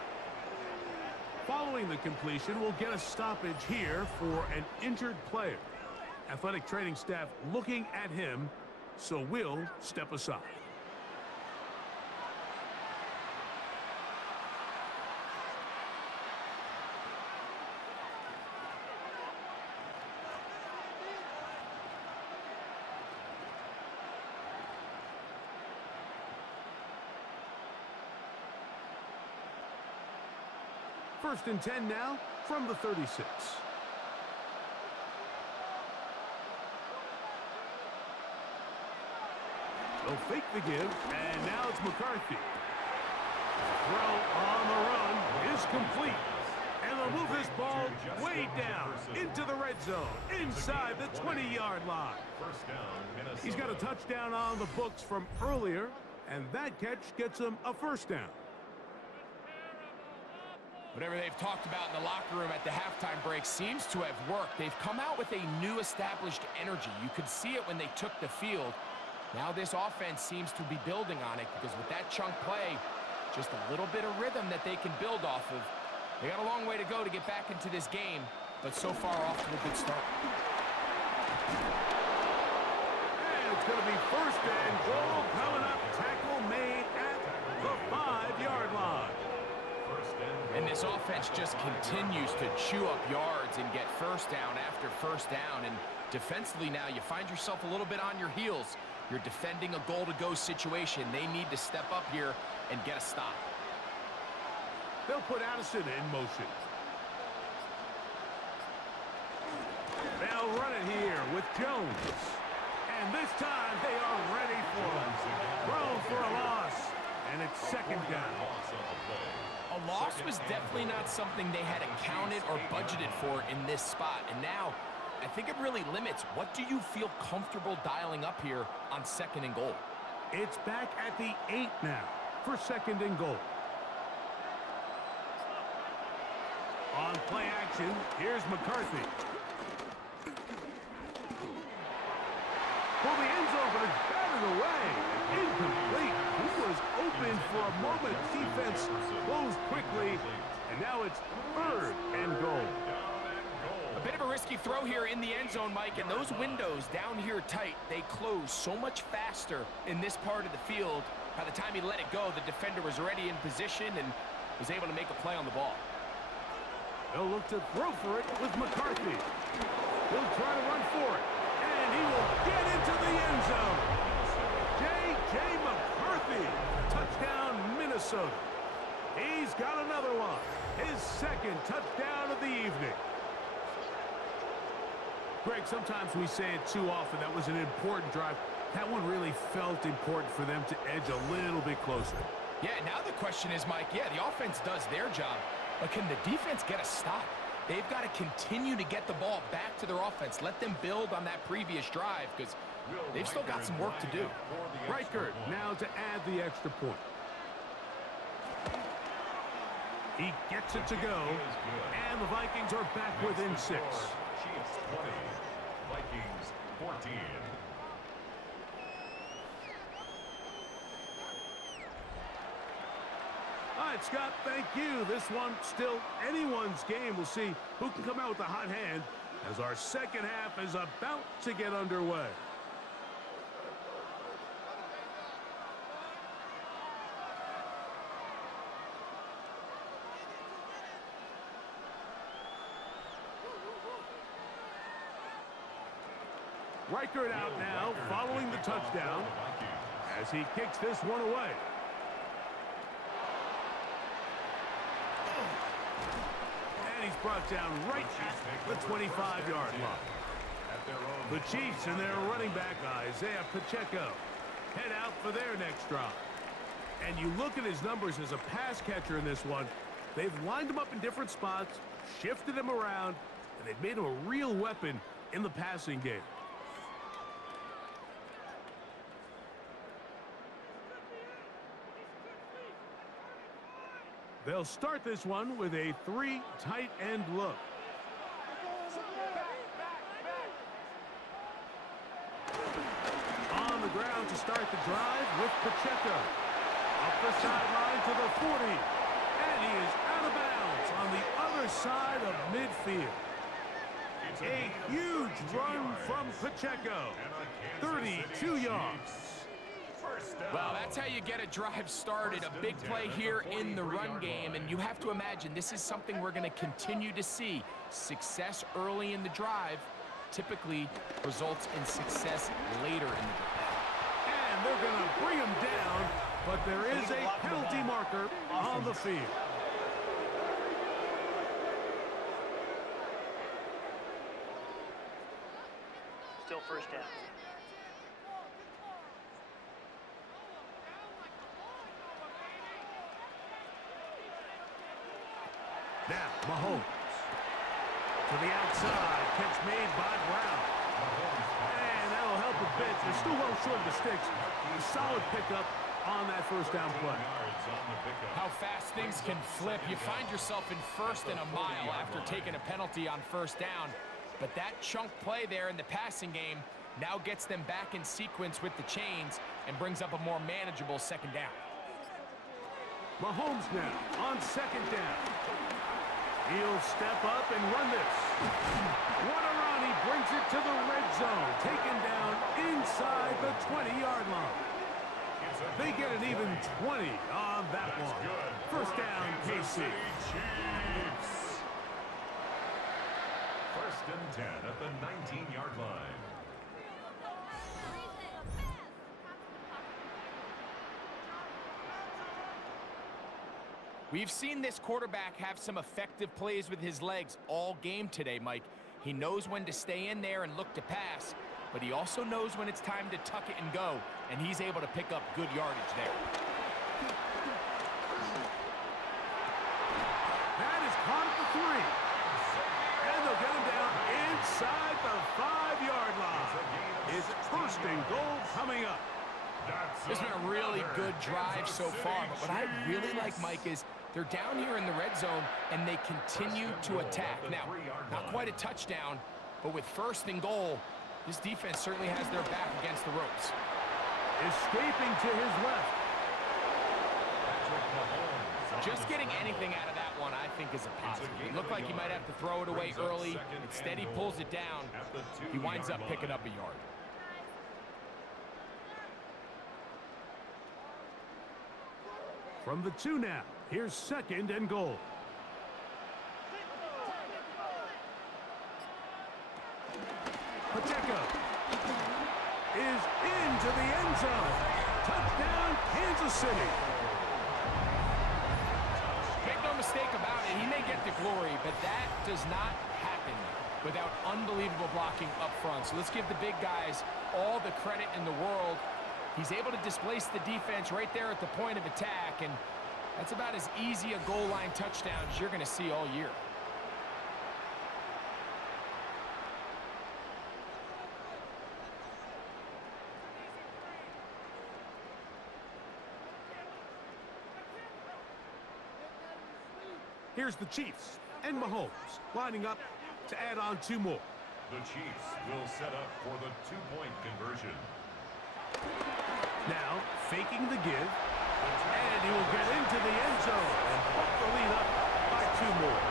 Following the completion, we'll get a stoppage here for an injured player. Athletic training staff looking at him, so we'll step aside. First and 10 now from the 36. They'll fake the give, and now it's McCarthy. Throw on the run is complete. And they'll move this ball way down into the red zone, inside the 20-yard line. He's got a touchdown on the books from earlier, and that catch gets him a first down. Whatever they've talked about in the locker room at the halftime break seems to have worked. They've come out with a new established energy. You could see it when they took the field. Now this offense seems to be building on it because with that chunk play, just a little bit of rhythm that they can build off of. They got a long way to go to get back into this game, but so far off to a good start. And it's going to be first and goal coming up. Tackle made at the 5-yard line. And this offense just continues to chew up yards and get first down after first down. And defensively now, you find yourself a little bit on your heels. You're defending a goal-to-go situation. They need to step up here and get a stop. They'll put Addison in motion. They'll run it here with Jones. And this time they are ready for him. Thrown for a loss. And it's second down. A loss was definitely not something they had accounted or budgeted for in this spot. And now, I think it really limits what do you feel comfortable dialing up here on second and goal. It's back at the 8 now for second and goal. On play action, here's McCarthy. Well, the end zone, but it's batted away. Incomplete. He was open for a moment. Defense closed quickly, and now it's third and goal. A bit of a risky throw here in the end zone, Mike, and those windows down here tight, they close so much faster in this part of the field. By the time he let it go, the defender was already in position and was able to make a play on the ball. They'll look to throw for it with McCarthy. He'll try to run for it, and he will get into the end zone. J.J. McCarthy, touchdown Minnesota. He's got another one, his second touchdown of the evening. Greg, sometimes we say it too often. That was an important drive. That one really felt important for them to edge a little bit closer. Yeah, now the question is, Mike, yeah, the offense does their job, but can the defense get a stop? They've got to continue to get the ball back to their offense. Let them build on that previous drive because they've still got some work to do. Reichert now to add the extra point. He gets it to go, and the Vikings are back within 6. Chiefs 20, Vikings 14. All right, Scott, thank you. This one still anyone's game. We'll see who can come out with a hot hand as our second half is about to get underway. Reichert out now, following the touchdown, as he kicks this one away. And he's brought down right at the 25-yard line. The Chiefs and their running back, Isaiah Pacheco, head out for their next drive. And you look at his numbers as a pass catcher in this one. They've lined him up in different spots, shifted him around, and they've made him a real weapon in the passing game. They'll start this one with a 3 tight end look. On the ground to start the drive with Pacheco. Up the sideline to the 40. And he is out of bounds on the other side of midfield. A huge run from Pacheco. 32 yards. Well, that's how you get a drive started. A big play here in the run game, and you have to imagine this is something we're going to continue to see. Success early in the drive typically results in success later in the drive. And they're going to bring him down, but there is a penalty marker on the field. Still first down. Now, Mahomes. To the outside. Catch made by Brown. And that'll help a bit. They're still well short of the sticks. A solid pickup on that first down play. How fast things can flip. You find yourself in first and a mile after taking a penalty on first down. But that chunk play there in the passing game now gets them back in sequence with the chains and brings up a more manageable second down. Mahomes now on second down. He'll step up and run this. What a run. He brings it to the red zone. Taken down inside the 20-yard line. They get an even 20 on that one. First down, KC. First and 10 at the 19-yard line. We've seen this quarterback have some effective plays with his legs all game today, Mike. He knows when to stay in there and look to pass, but he also knows when it's time to tuck it and go, and he's able to pick up good yardage there. That is caught at the 3. And they'll get him down inside the 5-yard line. His first and goal coming up. It's been a really good drive so far, but what I really like, Mike, is they're down here in the red zone, and they continue to attack. Now, not quite a touchdown, but with first and goal, this defense certainly has their back against the ropes. Escaping to his left. Just getting anything out of that one, I think, is a positive. It looked like he might have to throw it away early. Instead, he pulls it down. He winds up picking up a yard. From the 2 now, here's second and goal. Pacheco is into the end zone. Touchdown, Kansas City. Make no mistake about it, he may get the glory, but that does not happen without unbelievable blocking up front. So let's give the big guys all the credit in the world. He's able to displace the defense right there at the point of attack, and that's about as easy a goal line touchdown as you're going to see all year. Here's the Chiefs and Mahomes lining up to add on 2 more. The Chiefs will set up for the 2-point conversion. Now, faking the give, and he will get into the end zone and put the lead up by 2 more.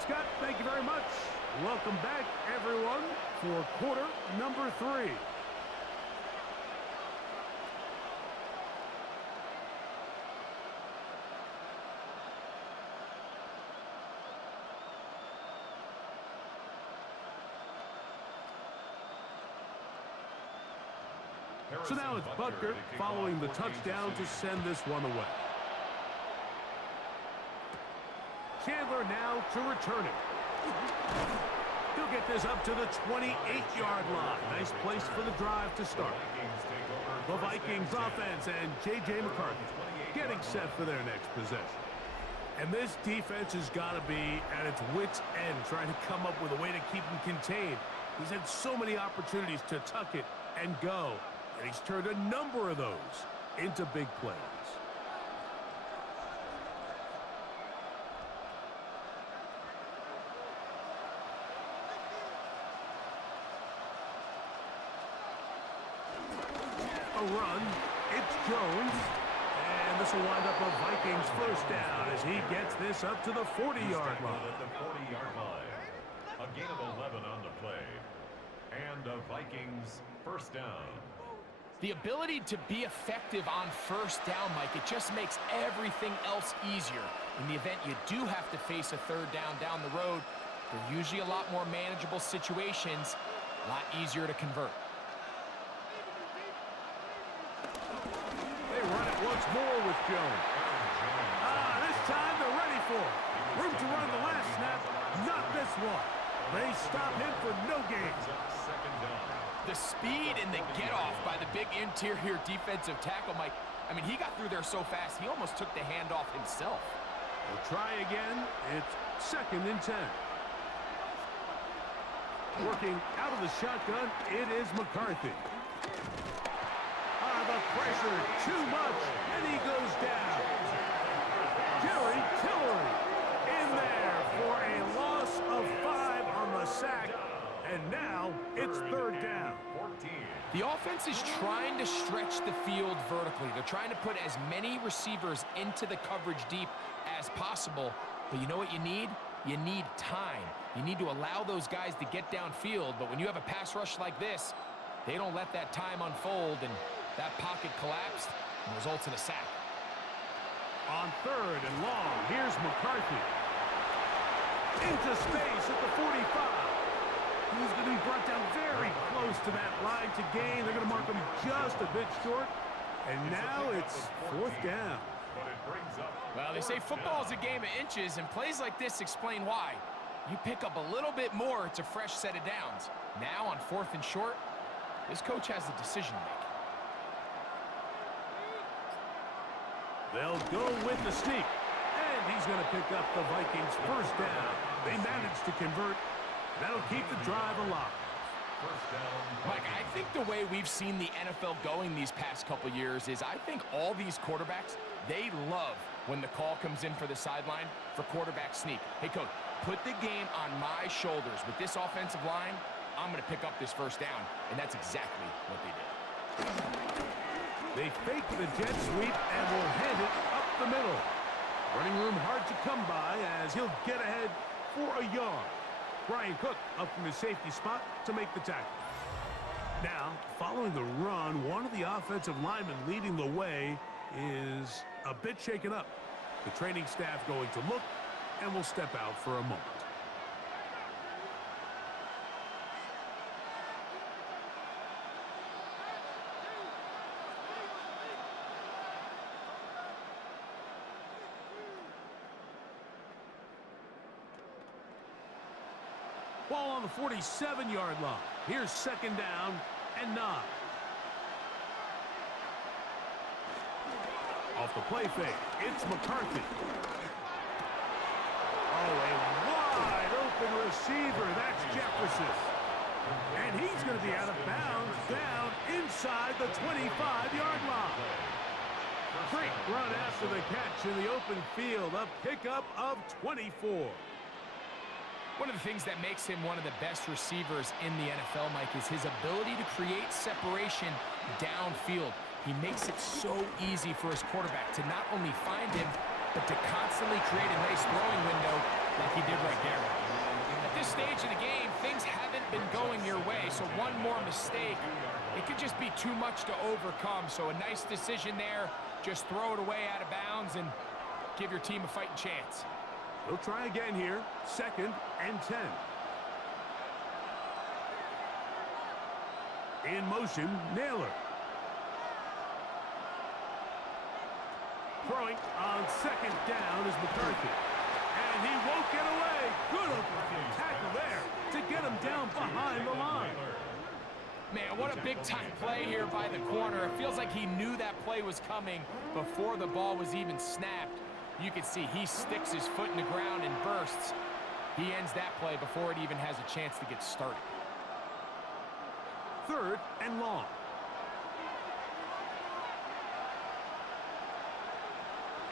Scott, thank you very much. Welcome back, everyone, for quarter number 3. So now it's Butker following the touchdown to send this one away. Chandler now to return it. He'll get this up to the 28-yard line. Nice place for the drive to start. The Vikings offense and J.J. McCarthy getting set for their next possession. And this defense has got to be at its wits' end, trying to come up with a way to keep him contained. He's had so many opportunities to tuck it and go, and he's turned a number of those into big plays. Run, it's Jones, and this will wind up a Vikings first down as he gets this up to the 40-yard line. At the 40-yard line. A gain of 11 on the play, and a Vikings first down. The ability to be effective on first down, Mike, it just makes everything else easier. In the event you do have to face a third down the road, they're usually a lot more manageable situations, a lot easier to convert. Run it once more with Jones. This time they're ready for it. Room to run the last snap, not this one. They stop him for no gain. The speed and the get-off by the big interior defensive tackle, Mike. I mean, he got through there so fast, he almost took the handoff himself. We'll try again. It's 2nd and 10. Working out of the shotgun, it is McCarthy. The pressure, too much, and he goes down. Jerry Tillery in there for a loss of 5 on the sack, and now it's 3rd down. The offense is trying to stretch the field vertically. They're trying to put as many receivers into the coverage deep as possible, but you know what you need? You need time. You need to allow those guys to get downfield, but when you have a pass rush like this, they don't let that time unfold, and that pocket collapsed and results in a sack. On 3rd and long, here's McCarthy. Into space at the 45. He's going to be brought down very close to that line to gain. They're going to mark him just a bit short. And now it's 4th down. Well, they say football is a game of inches, and plays like this explain why. You pick up a little bit more, it's a fresh set of downs. Now on 4th and short, this coach has a decision to make. They'll go with the sneak, and he's going to pick up the Vikings first down. They managed to convert. That'll keep the drive alive. First down. Mike, I think the way we've seen the NFL going these past couple years is I think all these quarterbacks, they love when the call comes in for the sideline for quarterback sneak. Hey, coach, put the game on my shoulders. With this offensive line, I'm going to pick up this first down, and that's exactly what they did. They fake the jet sweep and will hand it up the middle. Running room hard to come by as he'll get ahead for a yard. Brian Cook up from his safety spot to make the tackle. Now, following the run, one of the offensive linemen leading the way is a bit shaken up. The training staff going to look and will step out for a moment. Ball on the 47-yard line. Here's second down and 9. Off the play fake, it's McCarthy. Oh, a wide open receiver. That's Jefferson. And he's going to be out of bounds down inside the 25-yard line. Great run after the catch in the open field. A pickup of 24. One of the things that makes him one of the best receivers in the NFL, Mike, is his ability to create separation downfield. He makes it so easy for his quarterback to not only find him, but to constantly create a nice throwing window like he did right there. At this stage of the game, things haven't been going your way, so one more mistake, it could just be too much to overcome. So a nice decision there, just throw it away out of bounds and give your team a fighting chance. They'll try again here, second and 10. In motion, Naylor. Throwing on second down is McCarthy. And he won't get away. Good open tackle there to get him down behind the line. Man, what a big-time play here by the corner. It feels like he knew that play was coming before the ball was even snapped. You can see he sticks his foot in the ground and bursts. He ends that play before it even has a chance to get started. Third and long.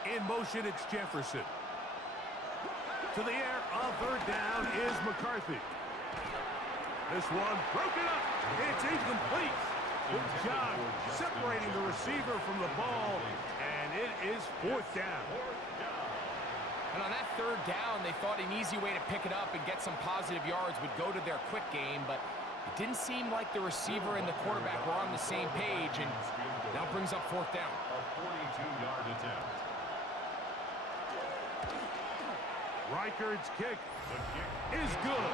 In motion, it's Jefferson. To the air, on third down is McCarthy. This one broken up. It's incomplete. Good job separating the receiver from the ball, and it is fourth down. And on that third down, they thought an easy way to pick it up and get some positive yards would go to their quick game, but it didn't seem like the receiver and the quarterback were on the same page, and now brings up fourth down. A 42-yard attempt. Reichard's kick is good.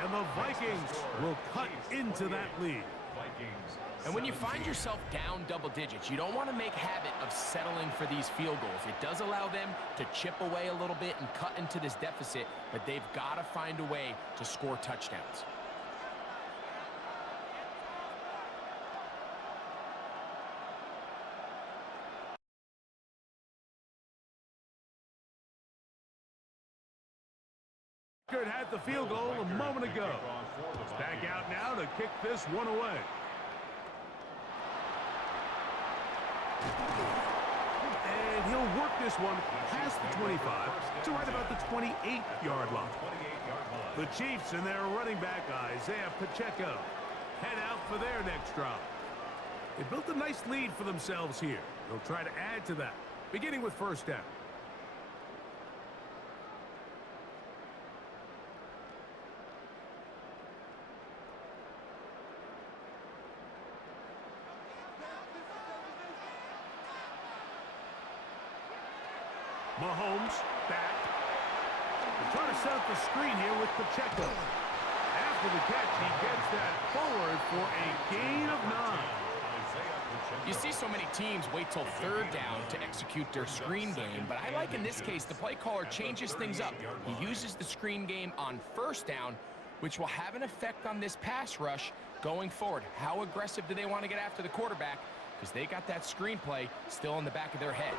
And the Vikings will cut into that lead. And when you find yourself down double digits, you don't want to make habit of settling for these field goals. It does allow them to chip away a little bit and cut into this deficit, but they've got to find a way to score touchdowns. Had the field goal a moment ago. He's back out now to kick this one away. And he'll work this one past the 25 to right about the 28-yard line. The Chiefs and their running back, Isaiah Pacheco, head out for their next drive. They built a nice lead for themselves here. They'll try to add to that, beginning with first down. Mahomes back. They're trying to set up the screen here with Pacheco. After the catch, he gets that forward for a gain of 9. You see so many teams wait till third down to execute their screen game, but I like in this case the play caller changes things up. He uses the screen game on first down, which will have an effect on this pass rush going forward. How aggressive do they want to get after the quarterback? Because they got that screenplay still in the back of their head.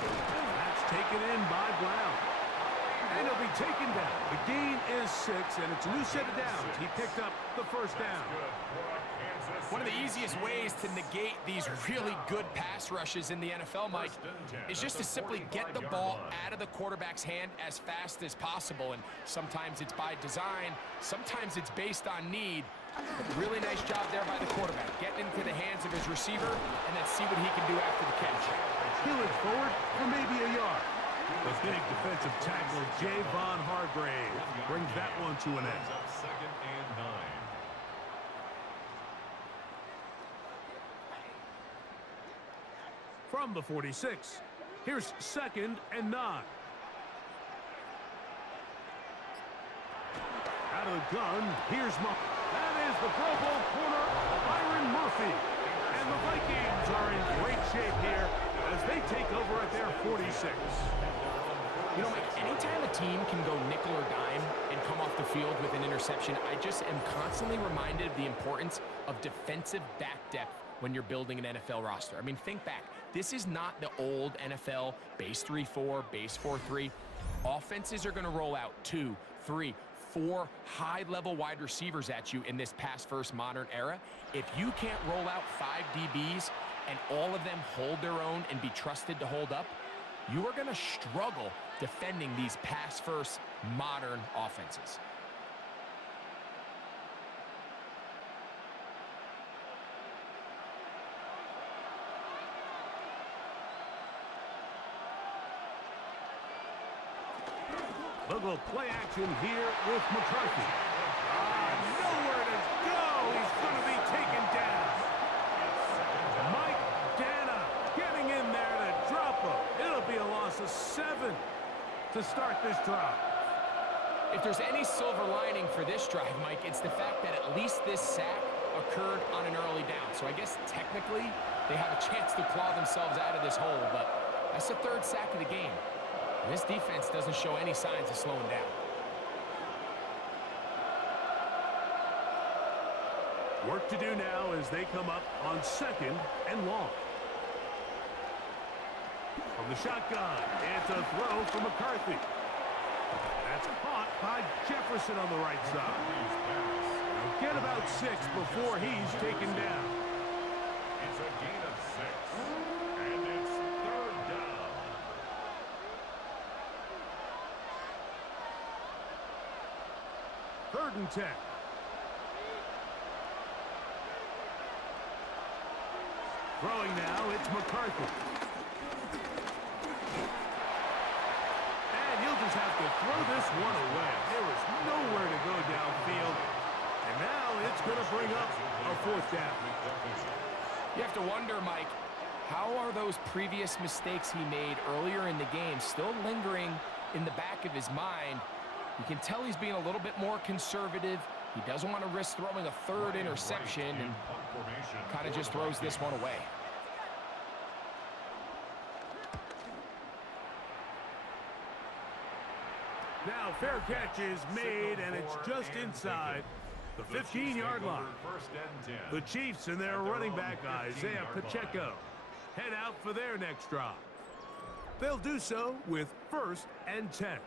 That's taken in by Brown. And he'll be taken down. The gain is 6, and it's a new set of downs. He picked up the first down. One of the easiest ways to negate these really good pass rushes in the NFL, Mike, is just to simply get the ball out of the quarterback's hand as fast as possible. And sometimes it's by design, sometimes it's based on need. But really nice job there by the quarterback, getting into the hands of his receiver, and then see what he can do after the catch. He'll forward for maybe a yard. The big defensive tackle, Javon Hargrave, brings that one to an end. Second and 9. From the 46, here's 2nd and 9. Out of the gun, here's That is the Pro Bowl corner, Byron Murphy. And the Vikings are in great shape here as they take over at their 46. You know, Mike, anytime a team can go nickel or dime and come off the field with an interception, I just am constantly reminded of the importance of defensive back depth when you're building an NFL roster. I mean, think back. This is not the old NFL base 3-4, base 4-3. Offenses are going to roll out 2, 3, 4 high-level wide receivers at you in this pass-first modern era. If you can't roll out 5 DBs and all of them hold their own and be trusted to hold up, you are going to struggle defending these pass-first modern offenses. They'll go play action here with McCarthy. Nowhere to go. He's going to be taken down. Mike Dana getting in there to drop him. It'll be a loss of 7 to start this drive. If there's any silver lining for this drive, Mike, it's the fact that at least this sack occurred on an early down. So I guess technically they have a chance to claw themselves out of this hole, but that's the 3rd sack of the game. And this defense doesn't show any signs of slowing down. Work to do now as they come up on 2nd and long. From the shotgun, it's a throw for McCarthy. That's caught by Jefferson on the right side. He'll get about 6 before he's taken down. It's a gain of 6, and it's 3rd down. Third and 10. Throwing now, it's McCarthy. And he'll just have to throw this one away. There was nowhere to go downfield. And now it's going to bring up a 4th down. You have to wonder, Mike, how are those previous mistakes he made earlier in the game still lingering in the back of his mind? You can tell he's being a little bit more conservative. He doesn't want to risk throwing a 3rd interception and kind of just throws this one away. Now fair catch is made, and it's just inside the 15-yard line. The Chiefs and their running back, Isaiah Pacheco, head out for their next drive. They'll do so with 1st and 10.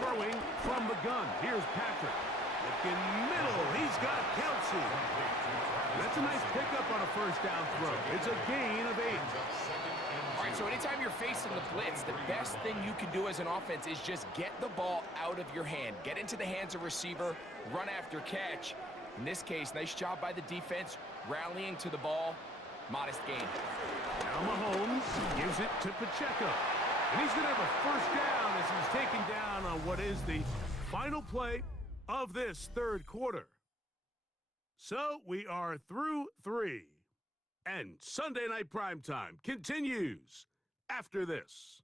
Throwing from the gun. Here's Patrick. Looking middle. He's got Kelsey. That's a nice pickup on a 1st down throw. It's a gain of 8. All right, so anytime you're facing the blitz, the best thing you can do as an offense is just get the ball out of your hand. Get into the hands of receiver, run after catch. In this case, nice job by the defense, rallying to the ball. Modest gain. Now Mahomes gives it to Pacheco. And he's going to have a 1st down as he's taken down on what is the final play of this 3rd quarter. So we are through 3. And Sunday Night Primetime continues after this.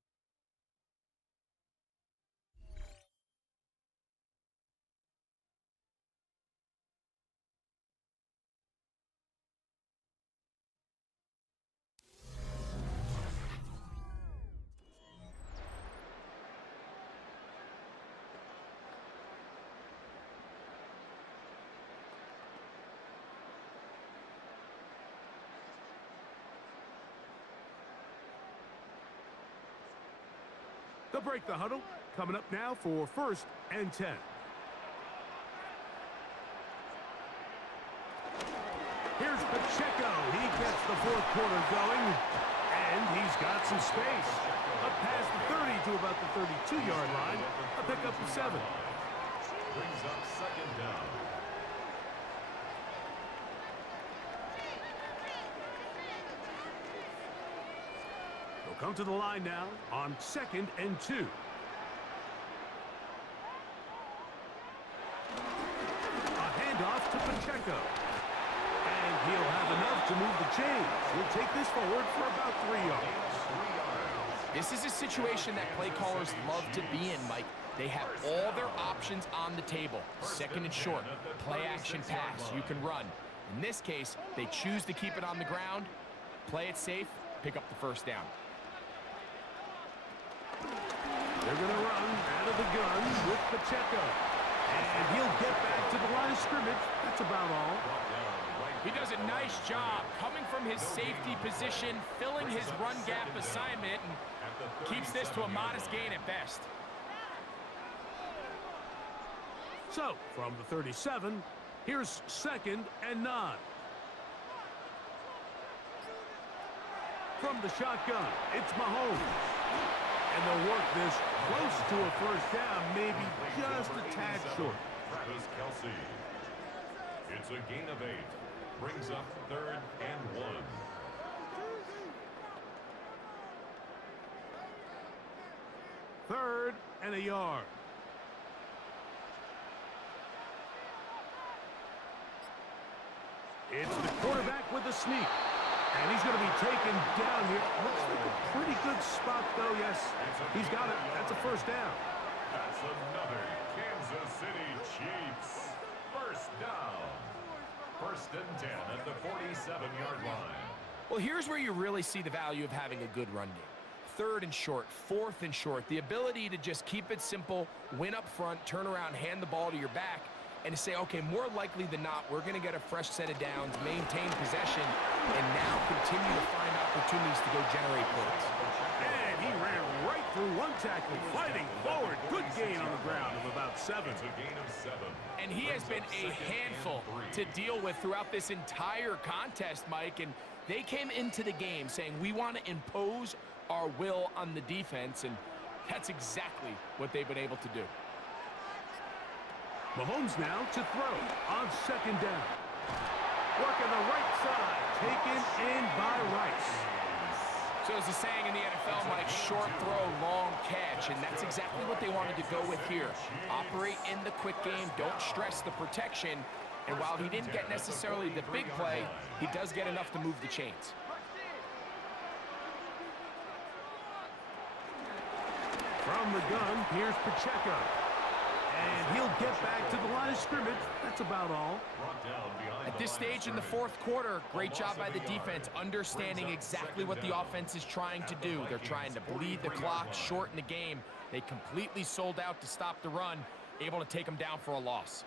They'll break the huddle. Coming up now for 1st and 10. Here's Pacheco. He gets the 4th quarter going, and he's got some space. Up past the 30 to about the 32-yard line. A pickup of 7. Brings up 2nd down. They'll come to the line now on 2nd and 2. A handoff to Pacheco. And he'll have enough to move the chains. He'll take this forward for about 3 yards. This is a situation that play callers love to be in, Mike. They have all their options on the table. 2nd and short, play action pass, you can run. In this case, they choose to keep it on the ground, play it safe, pick up the 1st down. They're going to run out of the gun with Pacheco. And he'll get back to the line of scrimmage. That's about all. He does a nice job coming from his safety position, filling his run gap assignment, and keeps this to a modest gain at best. So, from the 37, here's 2nd and 9. From the shotgun, it's Mahomes. And they'll work this close to a 1st down, maybe just a tad short. Travis Kelce. It's a gain of 8. Brings up 3rd and 1. Third and a yard. It's the quarterback with the sneak. And he's going to be taken down here. Looks like a pretty good spot, though. Yes, he's got it. That's a 1st down. That's another Kansas City Chiefs 1st down. 1st and 10 at the 47-yard line. Well, here's where you really see the value of having a good run game. 3rd and short, 4th and short. The ability to just keep it simple, win up front, turn around, hand the ball to your back, and to say, okay, more likely than not, we're going to get a fresh set of downs, maintain possession, and now continue to find opportunities to go generate points. And he ran right through one tackle, fighting forward. Good gain on the ground of about 7. It's a gain of 7. And he has been a handful to deal with throughout this entire contest, Mike, and they came into the game saying, we want to impose our will on the defense, and that's exactly what they've been able to do. Mahomes now to throw on 2nd down. Working the right side, taken in by Rice. So as the saying in the NFL, Mike, short throw, long catch, and that's exactly what they wanted to go with here. Operate in the quick game, don't stress the protection, and while he didn't get necessarily the big play, he does get enough to move the chains. From the gun, here's Pacheco. And he'll get back to the line of scrimmage. That's about all. At this stage in the 4th quarter, great job by the defense, understanding exactly what the offense is trying to do. They're trying to bleed the clock, shorten the game. They completely sold out to stop the run, able to take them down for a loss.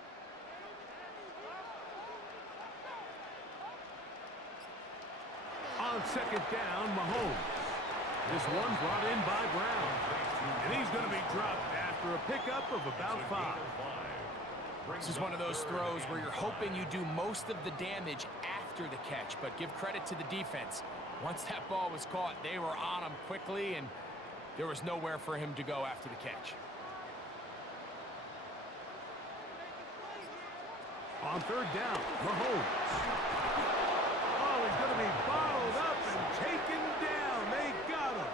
On 2nd down, Mahomes. This one brought in by Brown. And he's going to be dropped after a pickup of about 5. This is one of those throws where you're hoping you do most of the damage after the catch, but give credit to the defense. Once that ball was caught, they were on him quickly, and there was nowhere for him to go after the catch. On 3rd down, Mahomes. Oh, he's going to be bottled up and taken down. They got him.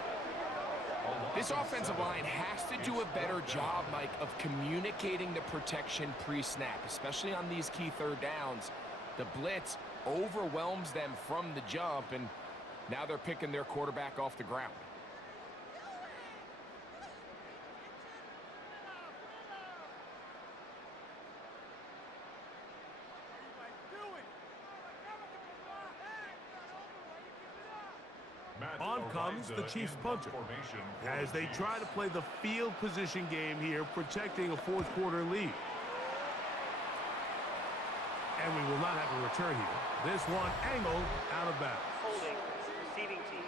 This offensive line has to do a better job, Mike, of communicating the protection pre-snap, especially on these key 3rd downs. The blitz overwhelms them from the jump, and now they're picking their quarterback off the ground. On comes the Chiefs punter as they try to play the field position game here, protecting a 4th quarter lead. And we will not have a return here. This one angled out of bounds. Holding, receiving team.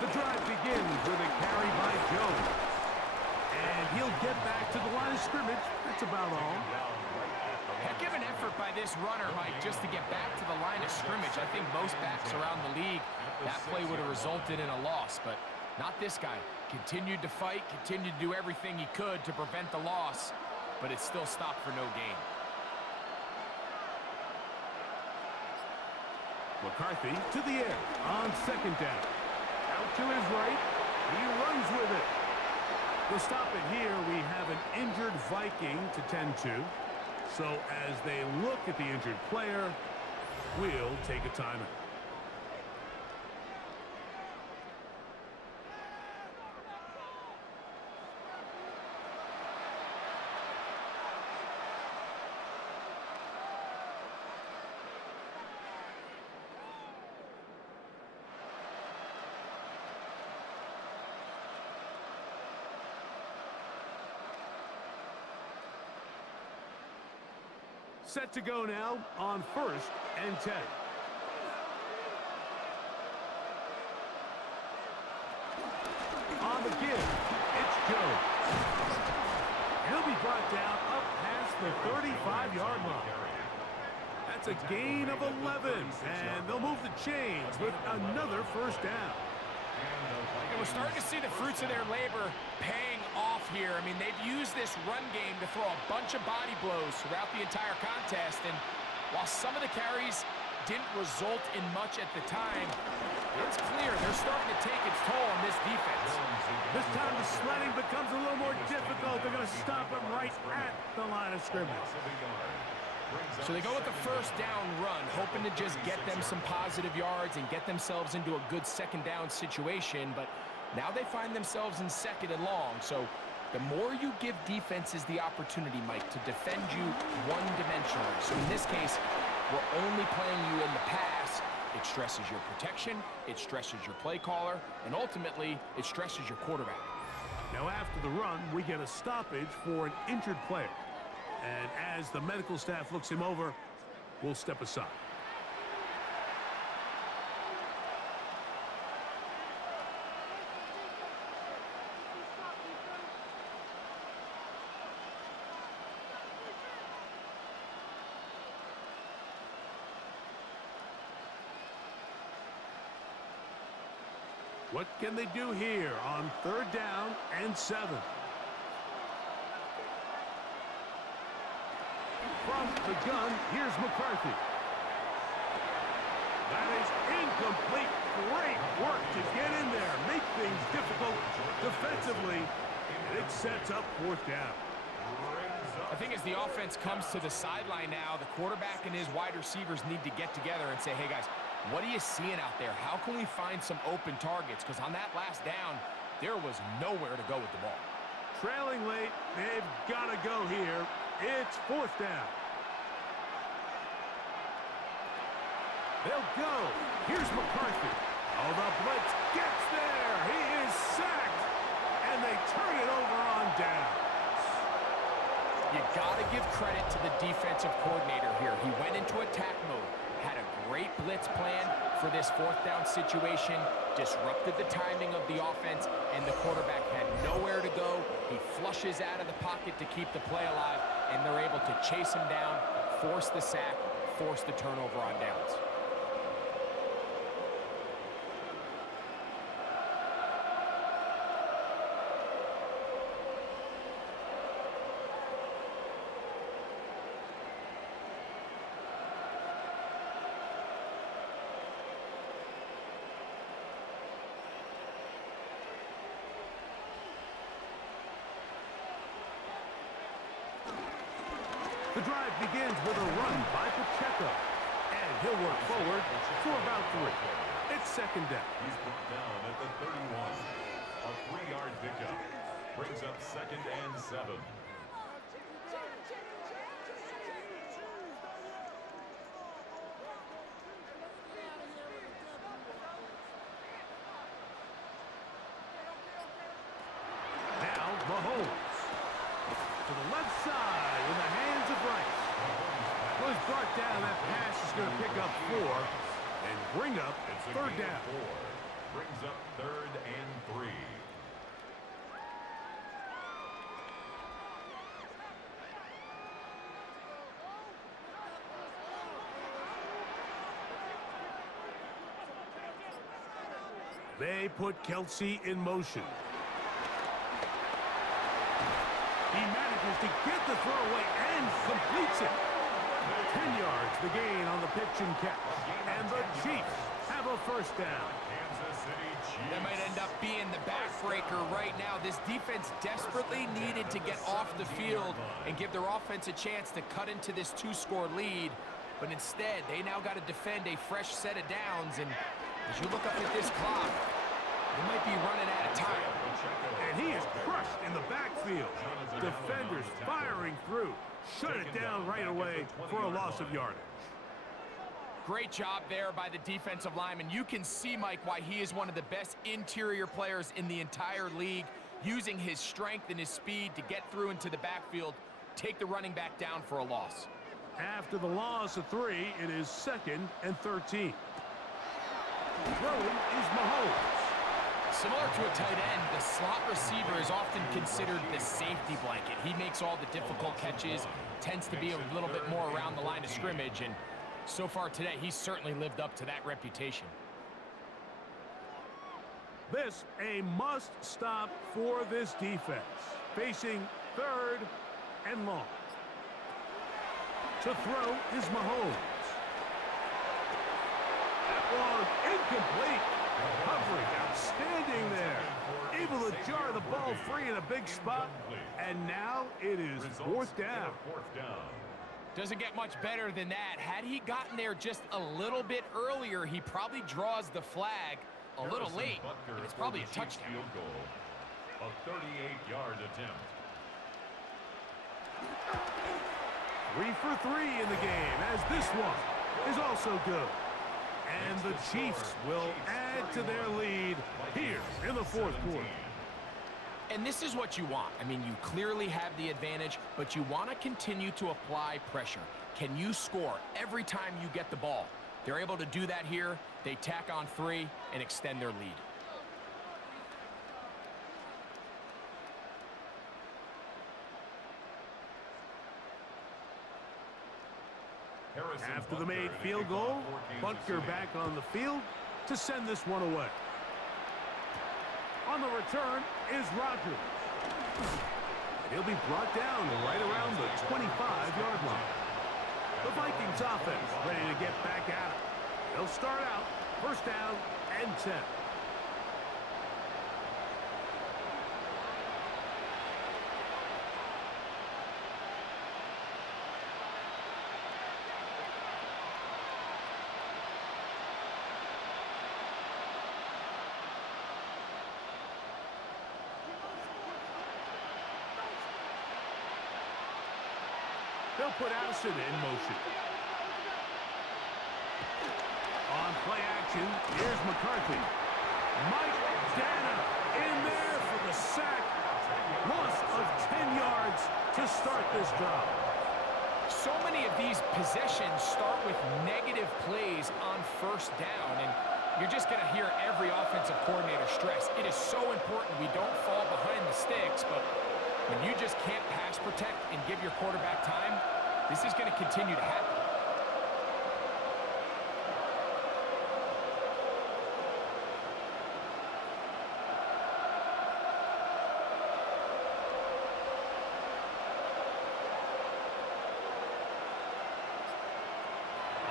The drive begins with a carry by Jones. And he'll get back to the line of scrimmage. That's about all. Heck of an effort by this runner, Mike, just to get back to the line of scrimmage. I think most backs around the league, that play would have resulted in a loss, but not this guy. Continued to fight, continued to do everything he could to prevent the loss, but it still stopped for no gain. McCarthy to the air on second down. Out to his right. He runs with it. We'll stop it here. We have an injured Viking to tend to. So as they look at the injured player, we'll take a timeout. Set to go now on 1st and 10. On the give, it's Jones. He'll be brought down up past the 35-yard line. That's a gain of 11, and they'll move the chains with another first down. And we're starting to see the fruits of their labor paying off here. I mean, they've used this run game to throw a bunch of body blows throughout the entire contest, and while some of the carries didn't result in much at the time, it's clear they're starting to take its toll on this defense. This time the sledding becomes a little more difficult. They're going to stop him right at the line of scrimmage. So they go with the first down run, hoping to just get them some positive yards and get themselves into a good second down situation, but now they find themselves in second and long. So the more you give defenses the opportunity, Mike, to defend you one-dimensionally. So in this case, we're only playing you in the pass. It stresses your protection, it stresses your play caller, and ultimately, it stresses your quarterback. Now after the run, we get a stoppage for an injured player. And as the medical staff looks him over, we'll step aside. What can they do here on 3rd down and 7? From the gun, here's McCarthy. That is incomplete. Great work to get in there, make things difficult defensively, and it sets up 4th down. I think as the offense comes to the sideline now, the quarterback and his wide receivers need to get together and say, hey guys, what are you seeing out there? How can we find some open targets? Because on that last down, there was nowhere to go with the ball. Trailing late, they've got to go here. It's 4th down. They'll go. Here's McCarthy. Oh, the blitz gets there. He is sacked. And they turn it over on downs. You got to give credit to the defensive coordinator here. He went into attack mode, had a great blitz plan for this 4th down situation, disrupted the timing of the offense, and the quarterback had nowhere to go. He flushes out of the pocket to keep the play alive, and they're able to chase him down, force the sack, force the turnover on downs. The drive begins with a run by Pacheco. And he'll work forward for about 3. It's 2nd down. He's brought down at the 31. A 3-yard pickup brings up 2nd and 7. Now Mahomes. To the left side in the hands of Rice. Was brought down. That pass is going to pick up 4 and bring up 3rd down. Brings up 3rd They put Kelsey in motion. He manages to get the throw away and completes it. 10 yards, the gain on the pitch and catch. And the Chiefs have a first down. That might end up being the backbreaker right now. This defense desperately needed to get off the field and give their offense a chance to cut into this 2-score lead. But instead, they now got to defend a fresh set of downs. And as you look up at this clock, they might be running out of time. And he is crushed in the backfield. Defenders firing through. Shut it down right away for a loss of yardage. Great job there by the defensive lineman. You can see, Mike, why he is one of the best interior players in the entire league, using his strength and his speed to get through into the backfield, take the running back down for a loss. After the loss of 3, it is 2nd and 13. Throwing is Mahomes. Similar to a tight end, the slot receiver is often considered the safety blanket. He makes all the difficult catches, tends to be a little bit more around the line of scrimmage, and so far today, he's certainly lived up to that reputation. This a must-stop for this defense. Facing 3rd and long. To throw is Mahomes. That one incomplete. Covering outstanding there. Able to jar the ball free in a big spot. And now it is 4th down. Doesn't get much better than that. Had he gotten there just a little bit earlier, he probably draws the flag a little late. And it's probably a touchdown. A 38-yard attempt. 3 for 3 in the game, as this one is also good. And the Chiefs will add to their lead here in the 4th quarter. And this is what you want. I mean, you clearly have the advantage, but you want to continue to apply pressure. Can you score every time you get the ball? They're able to do that here. They tack on 3 and extend their lead. After the made field goal, Butker back on the field to send this one away. On the return is Rodgers. He'll be brought down right around the 25-yard line. The Vikings offense ready to get back at it. They'll start out 1st down and 10. They'll put Allison in motion. On play action, here's McCarthy. Mike Dana in there for the sack. Loss of 10 yards to start this drive. So many of these possessions start with negative plays on 1st down, and you're just going to hear every offensive coordinator stress. It is so important we don't fall behind the sticks, but when you just can't pass protect and give your quarterback time, this is going to continue to happen.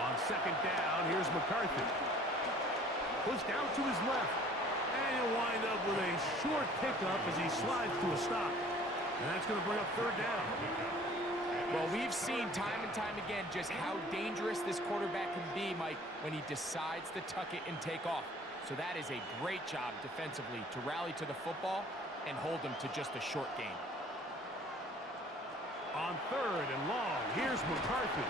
On 2nd down, here's McCarthy. Pushed out to his left. And he'll wind up with a short pickup as he slides to a stop. And that's going to bring up 3rd down. Well, we've seen time and time again just how dangerous this quarterback can be, Mike, when he decides to tuck it and take off. So that is a great job defensively to rally to the football and hold them to just a short gain. On 3rd and long, here's McCarthy.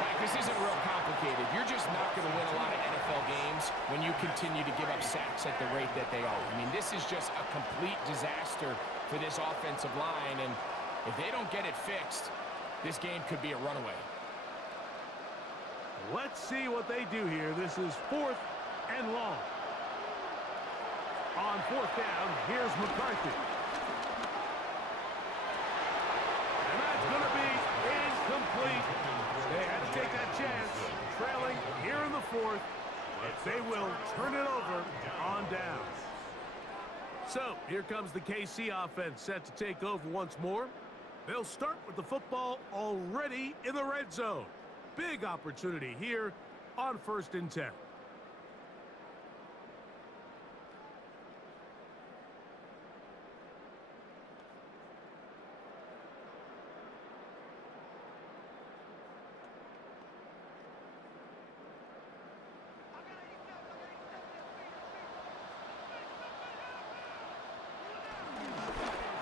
Mike, this isn't real complicated. You're just not going to win a lot of NFL games when you continue to give up sacks at the rate that they are. I mean, this is just a complete disaster for this offensive line, and if they don't get it fixed, this game could be a runaway. Let's see what they do here. This is 4th and long. On 4th down, here's McCarthy. And that's going to be incomplete. They had to take that chance. Trailing here in the 4th They will turn it over on down. So, here comes the KC offense set to take over once more. They'll start with the football already in the red zone. Big opportunity here on 1st and 10.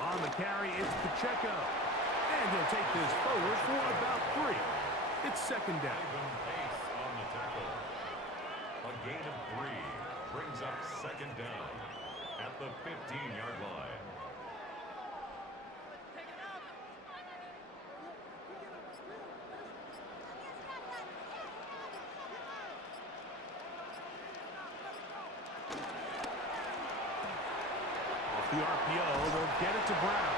On the carry, it's Pacheco. And he'll take this forward for about 3. It's 2nd down. Pace on the tackle. A gain of 3 brings up 2nd down at the 15-yard line. The RPO, they'll get it to Brown.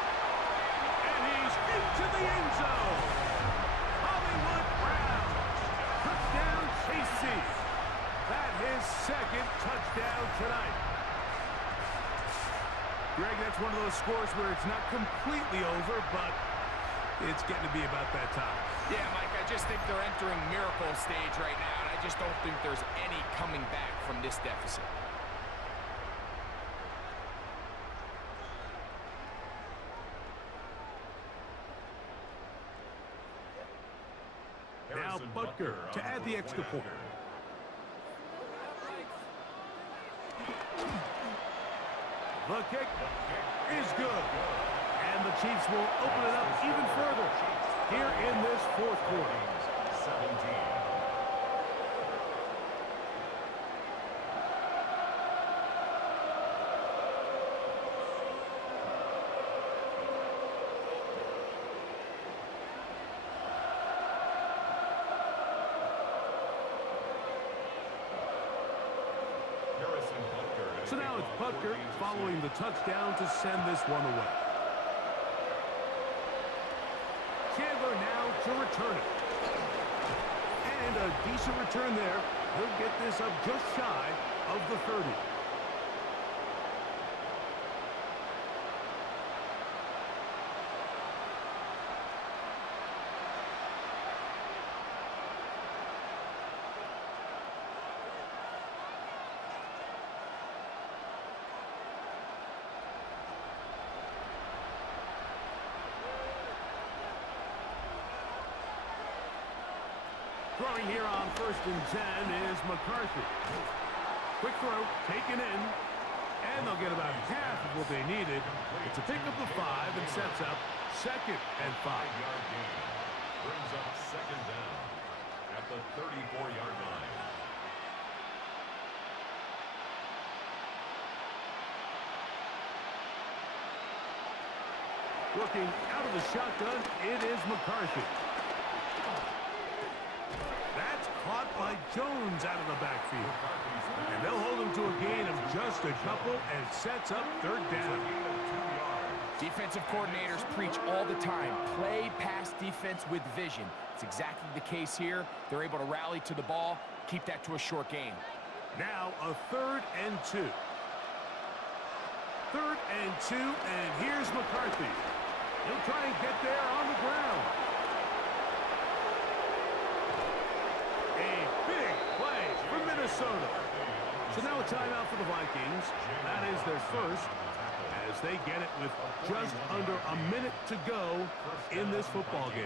And he's into the end zone. Hollywood Brown. Touchdown, KC. That his 2nd touchdown tonight. Greg, that's one of those scores where it's not completely over, but it's getting to be about that time. Yeah, Mike, I just think they're entering miracle stage right now, and I just don't think there's any coming back from this deficit. Now Butker to add the extra point. The kick is good. And the Chiefs will open it up even further here in this 4th quarter. 17. So now it's Butker following the touchdown to send this one away. Chandler now to return it. And a decent return there. He'll get this up just shy of the 30. Throwing here on 1st and 10 is McCarthy. Quick throw, taken in, and they'll get about half of what they needed. It's a pickup of 5 and sets up 2nd and 5. Brings up 2nd down at the 34-yard line. Working out of the shotgun, it is McCarthy. That's caught by Jones out of the backfield. And they'll hold him to a gain of just a couple and sets up 3rd down. Defensive coordinators preach all the time, play pass defense with vision. It's exactly the case here. They're able to rally to the ball, keep that to a short gain. Now a 3rd and 2. 3rd and 2, and here's McCarthy. He'll try and get there on the ground. A big play for Minnesota. So now a timeout for the Vikings. That is their first, as they get it with just under a minute to go in this football game.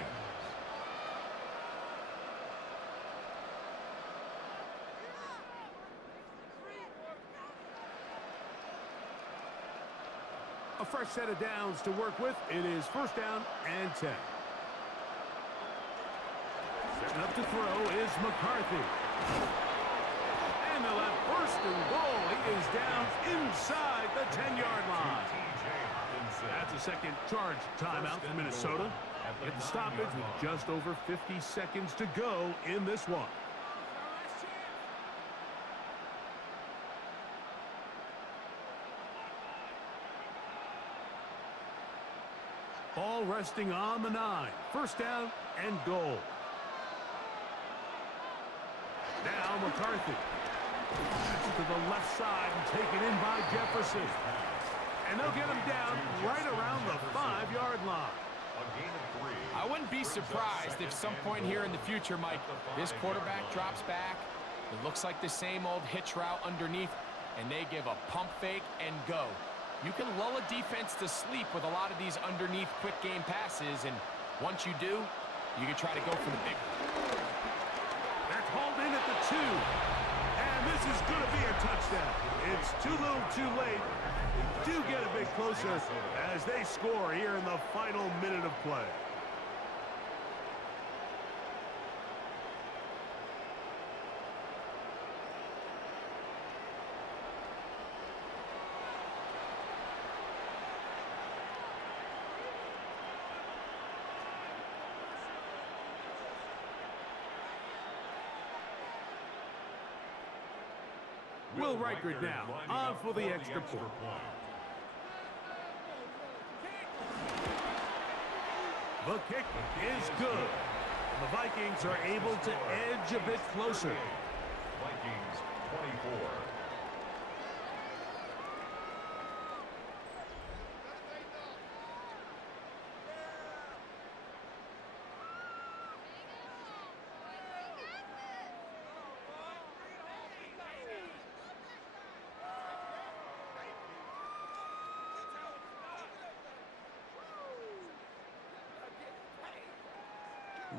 A fresh set of downs to work with. It is 1st down and 10. Setting up to throw is McCarthy. And they'll have 1st and goal. He is down inside the 10-yard line. That's a second charge timeout for Minnesota. Get the stoppage with just over 50 seconds to go in this one. Ball resting on the 9. 1st down and goal. Now McCarthy. To the left side and taken in by Jefferson. And they'll get him down right around the 5-yard line. A gain of 3. I wouldn't be surprised if some point here in the future, Mike, this quarterback drops back. It looks like the same old hitch route underneath, and they give a pump fake and go. You can lull a defense to sleep with a lot of these underneath quick game passes, and once you do, you can try to go for the big one. That's hauled in at the 2. And this is going to be a touchdown. It's too little too late. They do get a bit closer as they score here in the final minute of play. Will Riker now on for the extra point. The kick is good. The Vikings are able to edge a bit closer. Vikings 24.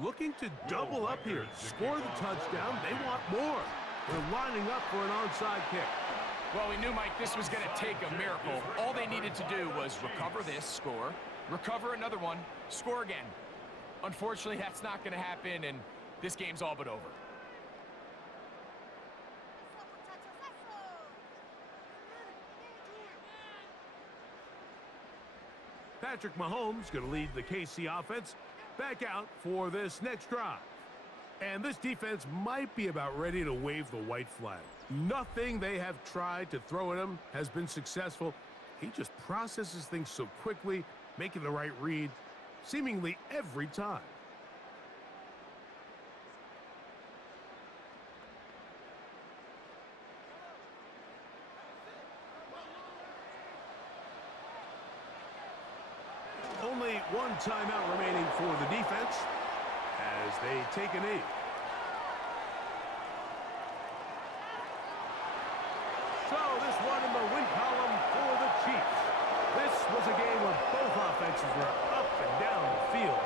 Looking to double up here, score the touchdown. They want more. They're lining up for an onside kick. Well, we knew, Mike, this was going to take a miracle. All they needed to do was recover this, score, recover another one, score again. Unfortunately, that's not going to happen, and this game's all but over. Patrick Mahomes going to lead the KC offense back out for this next drive. And this defense might be about ready to wave the white flag. Nothing they have tried to throw at him has been successful. He just processes things so quickly, making the right read seemingly every time. Only one timeout remaining for the defense as they take a knee. So this one in the win column for the Chiefs. This was a game where both offenses were up and down the field.